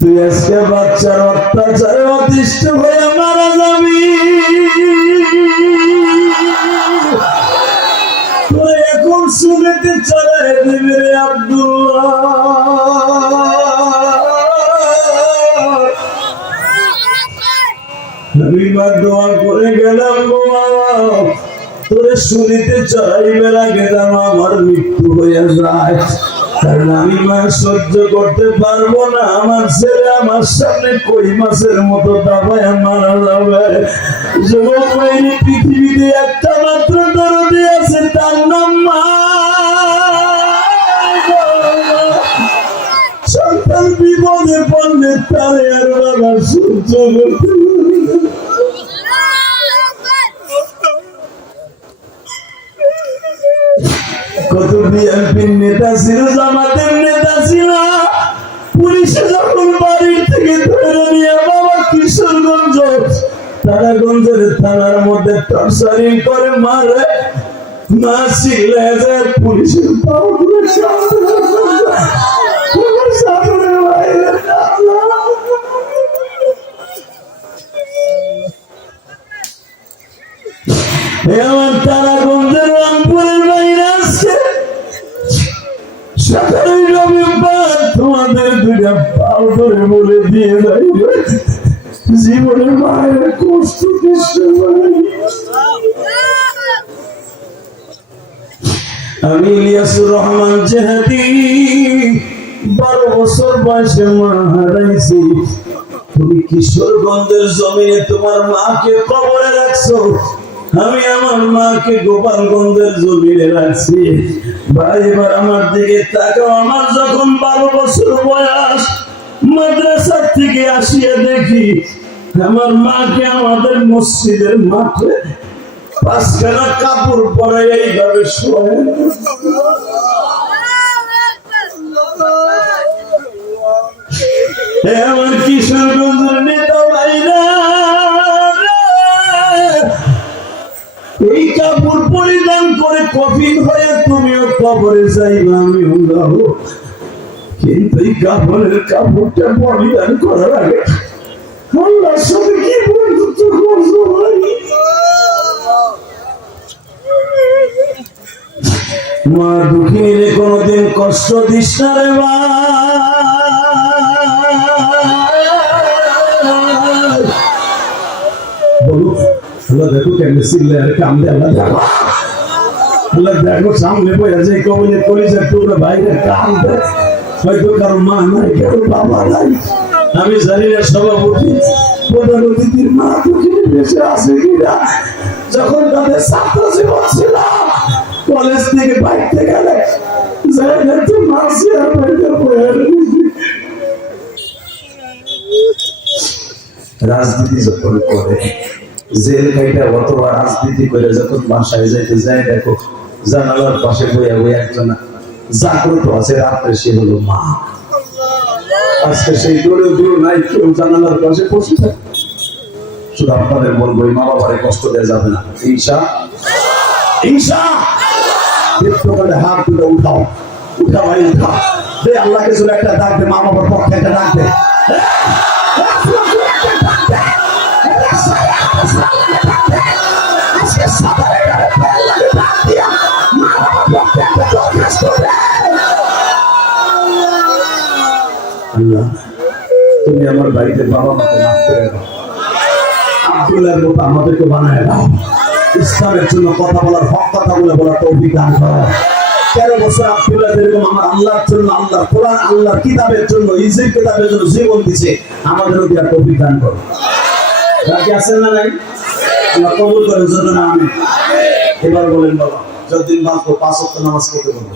তুই আজকে বাচ্চার অত্যাচারে অতিষ্ঠ হয়ে মারা যাবি। তুই এখন শুনেতে চলে দিবি রে আব্দুল্লাহ। আমি মা দোয়া করে গেলাম, তোরে শুনিতে চড়াইবার আগে যেন আমার মৃত্যু হয়ে যায়, কারণ আমি মা সহ্য করতে পারবো না আমার ছেলে আমার সামনে কই মাছের মতো দাবায় মারা যাবে। যুবক বাহিনী পৃথিবীতে একটা মাত্র দরদি আছে, তার নাম মা। সন্তান বিপদে পড়লে তারে আর বাবা সহ্য করতে কত বিএনপির নেতা ছিল, জামাতের নেতা ছিল, পুলিশে যখন বাড়ির থেকে ধরে নিয়ে বাবা কিশোরগঞ্জ তারাগঞ্জের থানার মধ্যে টর্চারিং করে মারে, মা চিল্লায় যায় পুলিশের আমার তারাগঞ্জের রংপুরের বাইরে আসছে। 17 রবিবার তোমাদের 2টা পাও ধরে বলে দিয়ে যাই, জীবনে মায়ের কষ্ট আমি ইলিয়াসুর রহমান জেহাদি 12 বছর বয়সে মা হারাইছি। তুমি কিশোরগঞ্জের জমিনে তোমার মাকে কবরে রাখছো, আমি আমার মাকে গোপালগঞ্জের জমিনে রাখছি। ভাই এবার আমার দিকে তাকাও। আমার যখন 12 বছর বয়স, মাদ্রাসা থেকে আসিয়া দেখি আমার মাকে আমাদের মসজিদের মাঠে 5খানা কাপড় পরে এইভাবে শোয়। আমার কিশোরগঞ্জের নেতা ভাইরা, এই কাপড় পরিধান করে কফিন হয়ে তুমিও কবরে যাইবা, আমিও যাব, কিন্তু এই কাপড়টা পরিধান করার আগে আল্লাহর সাথে কি বন্ধুত্ব করছো ভাই? মা দুঃখিনীরে কোনোদিন কষ্ট দিস না রে ভাই। আল্লাহ দেখো কেমনে চিল্লে আর কামড়ে আল্লাহ দেখো আল্লাহ দেখো সামনে বই আছে কবলে কলিজার টুকরা বাইরে কামড়ে হয়তো কারো মা নাই কারো বাবা নাই আমি জানি না সভাপতি প্রধান অতিথির মা দুঃখিনী বেঁচে আছে কিনা যখন তাদের ছাত্র জীবন ছিল কলেজ থেকে বাইরে গেলে জায়গা তো মাসি আর বাইরে রাজনীতি যখন করে জেল খাইটা অথবা রাজনীতি করে যখন বাসায় যাইতে যায় দেখো জানালার পাশে বইয়া বই একজন জাগ্রত আছে রাত্রে সে হলো মা আজকে সেই দূরে দূর নাই কেউ জানালার পাশে বসে থাকে শুধু আপনাদের বলবো মা বাবারে কষ্ট দেওয়া যাবে না হিংসা হিংসা করে হাত তুলে উঠাও উঠা ভাই উঠা দে আল্লাহকে শুধু একটা ডাক দে মা বাবার পক্ষে একটা ডাক দে আল্লাহ তুমি আমার বাড়িতে বাবা মাকে মাফ করে দাও আব্দুল্লাহর মতো আমাদেরকে বানায় দাও ইসলামের জন্য কথা বলার হক কথাগুলো বলার তৌফিক দান করো 13 বছর আব্দুল্লাহ যেরকম আমার আল্লাহর জন্য আল্লাহর কোরআন আল্লাহর কিতাবের জন্য ইজির কিতাবের জন্য জীবন দিয়েছে আমাদেরও দেওয়ার তৌফিক দান করো রাজি আছেন না নাই আল্লাহ কবুল করার জন্য না আমি এবার বলেন বাবা যতদিন বাঁচবো 5 ওয়াক্ত নামাজ পড়তে বলবো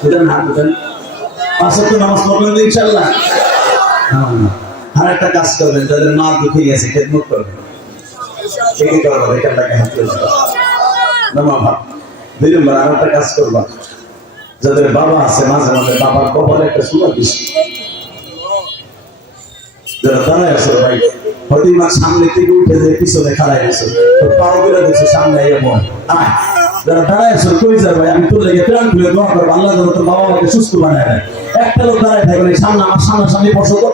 বুঝলেন না বুঝলেন 5 ওয়াক্ত নামাজ পড়বেন ইনশাআল্লাহ আর একটা কাজ করবেন যাদের মা দুঃখে গেছে খেদমত করবেন ঠিকই করবো এখান থেকে হাত তুলে না বাবা দুই নম্বর আর একটা কাজ করবা যাদের বাবা আছে মাঝে মাঝে বাবার কপালে একটা সুন্দর দৃষ্টি যারা দাঁড়ায় আছে ভাই হয়তো ইমার সামনে থেকে উঠে যে পিছনে খাড়াই গেছে পাও বেড়ে দিচ্ছে সামনে এমন যারা দাঁড়ায় আছে কই যায় ভাই আমি তোর লেগে প্রাণ খুলে দোয়া করবো আল্লাহ যেন তোর বাবা মাকে সুস্থ বানায় দেয় একটা লোক দাঁড়ায় থাকবে সামনে আমার সামনাসামনি বসো তো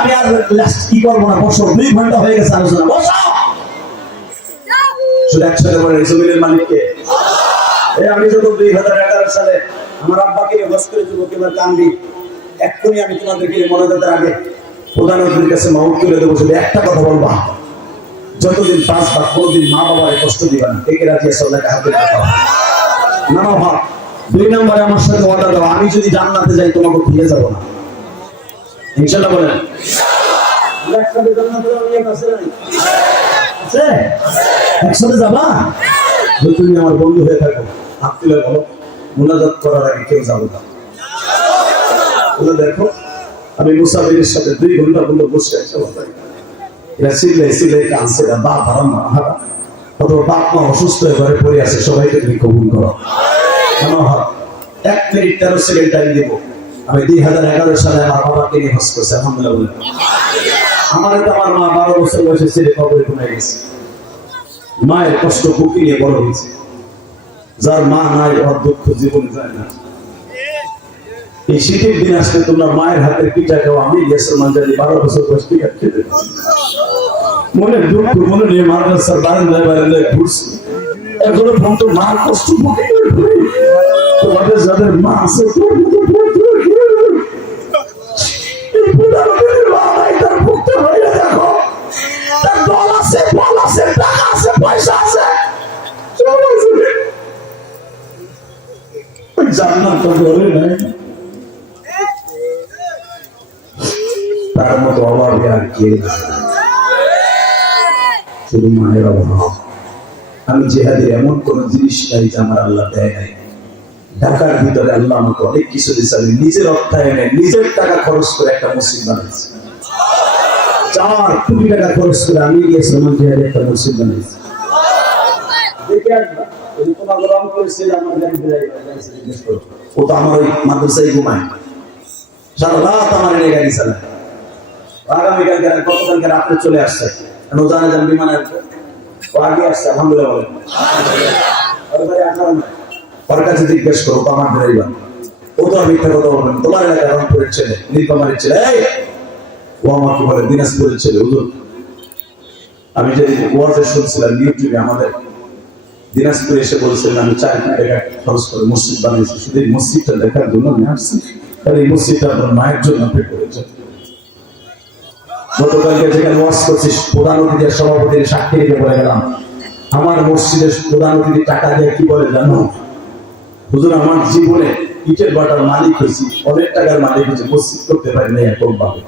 আমি আর কি করবো না বসো 2 ঘন্টা হয়ে গেছে আলোচনা বসো শুধু একসাথে বলে জমিনের মালিককে আমি যখন 2011 সালে আমার আব্বাকে হজ করে যুবক এবার কান্দি এক্ষুনি আমি তোমাদেরকে মনোজাতের আগে প্রধানমন্ত্রীর কাছে মাউট তুলে দেবো শুধু একটা কথা বলবা যতদিন বাঁচবা কোনোদিন মা বাবার কষ্ট দিবা না কে রাজি আছে আল্লাহকে হাতে রাখো না বাবা 2 নম্বরে আমার সাথে ওয়াদা দাও আমি যদি জান্নাতে যাই তোমাকে ফিরে যাব না ইনশাআল্লাহ বলেন ইনশাআল্লাহ একসাথে জান্নাতে নিয়ে কাছে নাই আছে একসাথে যাবা যদি তুমি আমার বন্ধু হয়ে থাকো হাত তুলে বলো মুনাজাত করার আগে কেউ যাবো না বলে দেখো আমি মুসাফিরের সাথে 2 ঘন্টা বন্ধু বসে আছে এরা সিলে কানছে বাপ হারাম হারা অথবা বাপ মা অসুস্থ হয়ে ঘরে পড়ে আছে সবাইকে তুমি কবুল করো মনোহর 1 মিনিট 13 সেকেন্ড টাইম দিব আমি 2011 সালে আমার বাবাকে নিয়ে হজ করছি আলহামদুলিল্লাহ বলে আমার তো আমার মা 12 বছর বয়সে ছেলে কবরে ঘুমাই গেছে মায়ের কষ্ট বুকে নিয়ে বড় হয়েছে যার মা নাই ওর দুঃখ জীবনে যায় না এই শীতের দিন আসলে তোমরা মায়ের হাতের পিঠা খাও আমি গেছে মাঝারি 12 বছর বয়স পিঠা খেতে মনে দুঃখ মনে নিয়ে মাদ্রাসার বারান্দায় ঘুরছি এখনো পর্যন্ত মার কষ্ট বুকে তোমাদের যাদের মা আছে পয়সা আছে জান্নাত তো ঘরে নাই তার মতো অভাবে আর কে শুধু মায়ের অভাব আমি জেহাদের এমন কোন জিনিস নাই যে আমার আল্লাহ দেয় নাই ঢাকার ভিতরে আল্লাহ আমাকে অনেক কিছু দিয়েছে আমি নিজের অর্থায়নে নিজের টাকা খরচ করে একটা মসজিদ বানিয়েছি 4 কোটি টাকা খরচ করে আমি গিয়েছিলাম জেহাদে একটা মসজিদ বানিয়েছি দেখে আসবা যদি তোমাকে রং করেছে আমার গাড়ি জিজ্ঞেস করো ও তো আমার ওই মাদ্রাসায় ঘুমায় সারা রাত আমার এই গাড়ি চালায় আগামীকালকে গতকালকে রাত্রে চলে আসছে জানা যান বিমানে ও আগে আসছে আলহামদুলিল্লাহ বলেন ওর কাছে জিজ্ঞেস করো তো আমার ড্রাইভার ও তো মিথ্যা কথা বলবেন তোমার এলাকায় রংপুরের ছেলে নীলফামারীর ছেলে ও আমাকে বলে দিনাজপুরের ছেলে হুজুর আমি যে ওয়াজে শুনছিলাম ইউটিউবে আমাদের দিনাজপুরে এসে বলছিলেন আমি 4 কোটি টাকা খরচ করে মসজিদ বানিয়েছি শুধু এই মসজিদটা দেখার জন্য আমি আসছি আর এই মসজিদটা আপনার মায়ের জন্য পে করেছে গতকালকে যেখানে ওয়াজ করছিস প্রধান অতিথির সভাপতির সাক্ষী রেখে বলে গেলাম, আমার মসজিদের প্রধান অতিথি টাকা দিয়ে কি বলে জানো? হুজুর আমার জীবনে ইটের বাটার মালিক হয়েছি, অনেক টাকার মালিক হয়েছে, মসজিদ করতে পারি না এরকম ভাবে।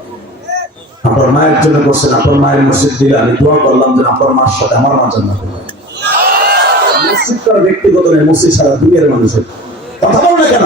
আপনার মায়ের জন্য করছেন, আপনার মায়ের মসজিদ দিলে আমি দোয়া করলাম যে আপনার মার সাথে আমার মা জান্নাত হবে। মসজিদ করা ব্যক্তিগত নয়, মসজিদ সারা দুনিয়ার মানুষের। কথা বল না কেন?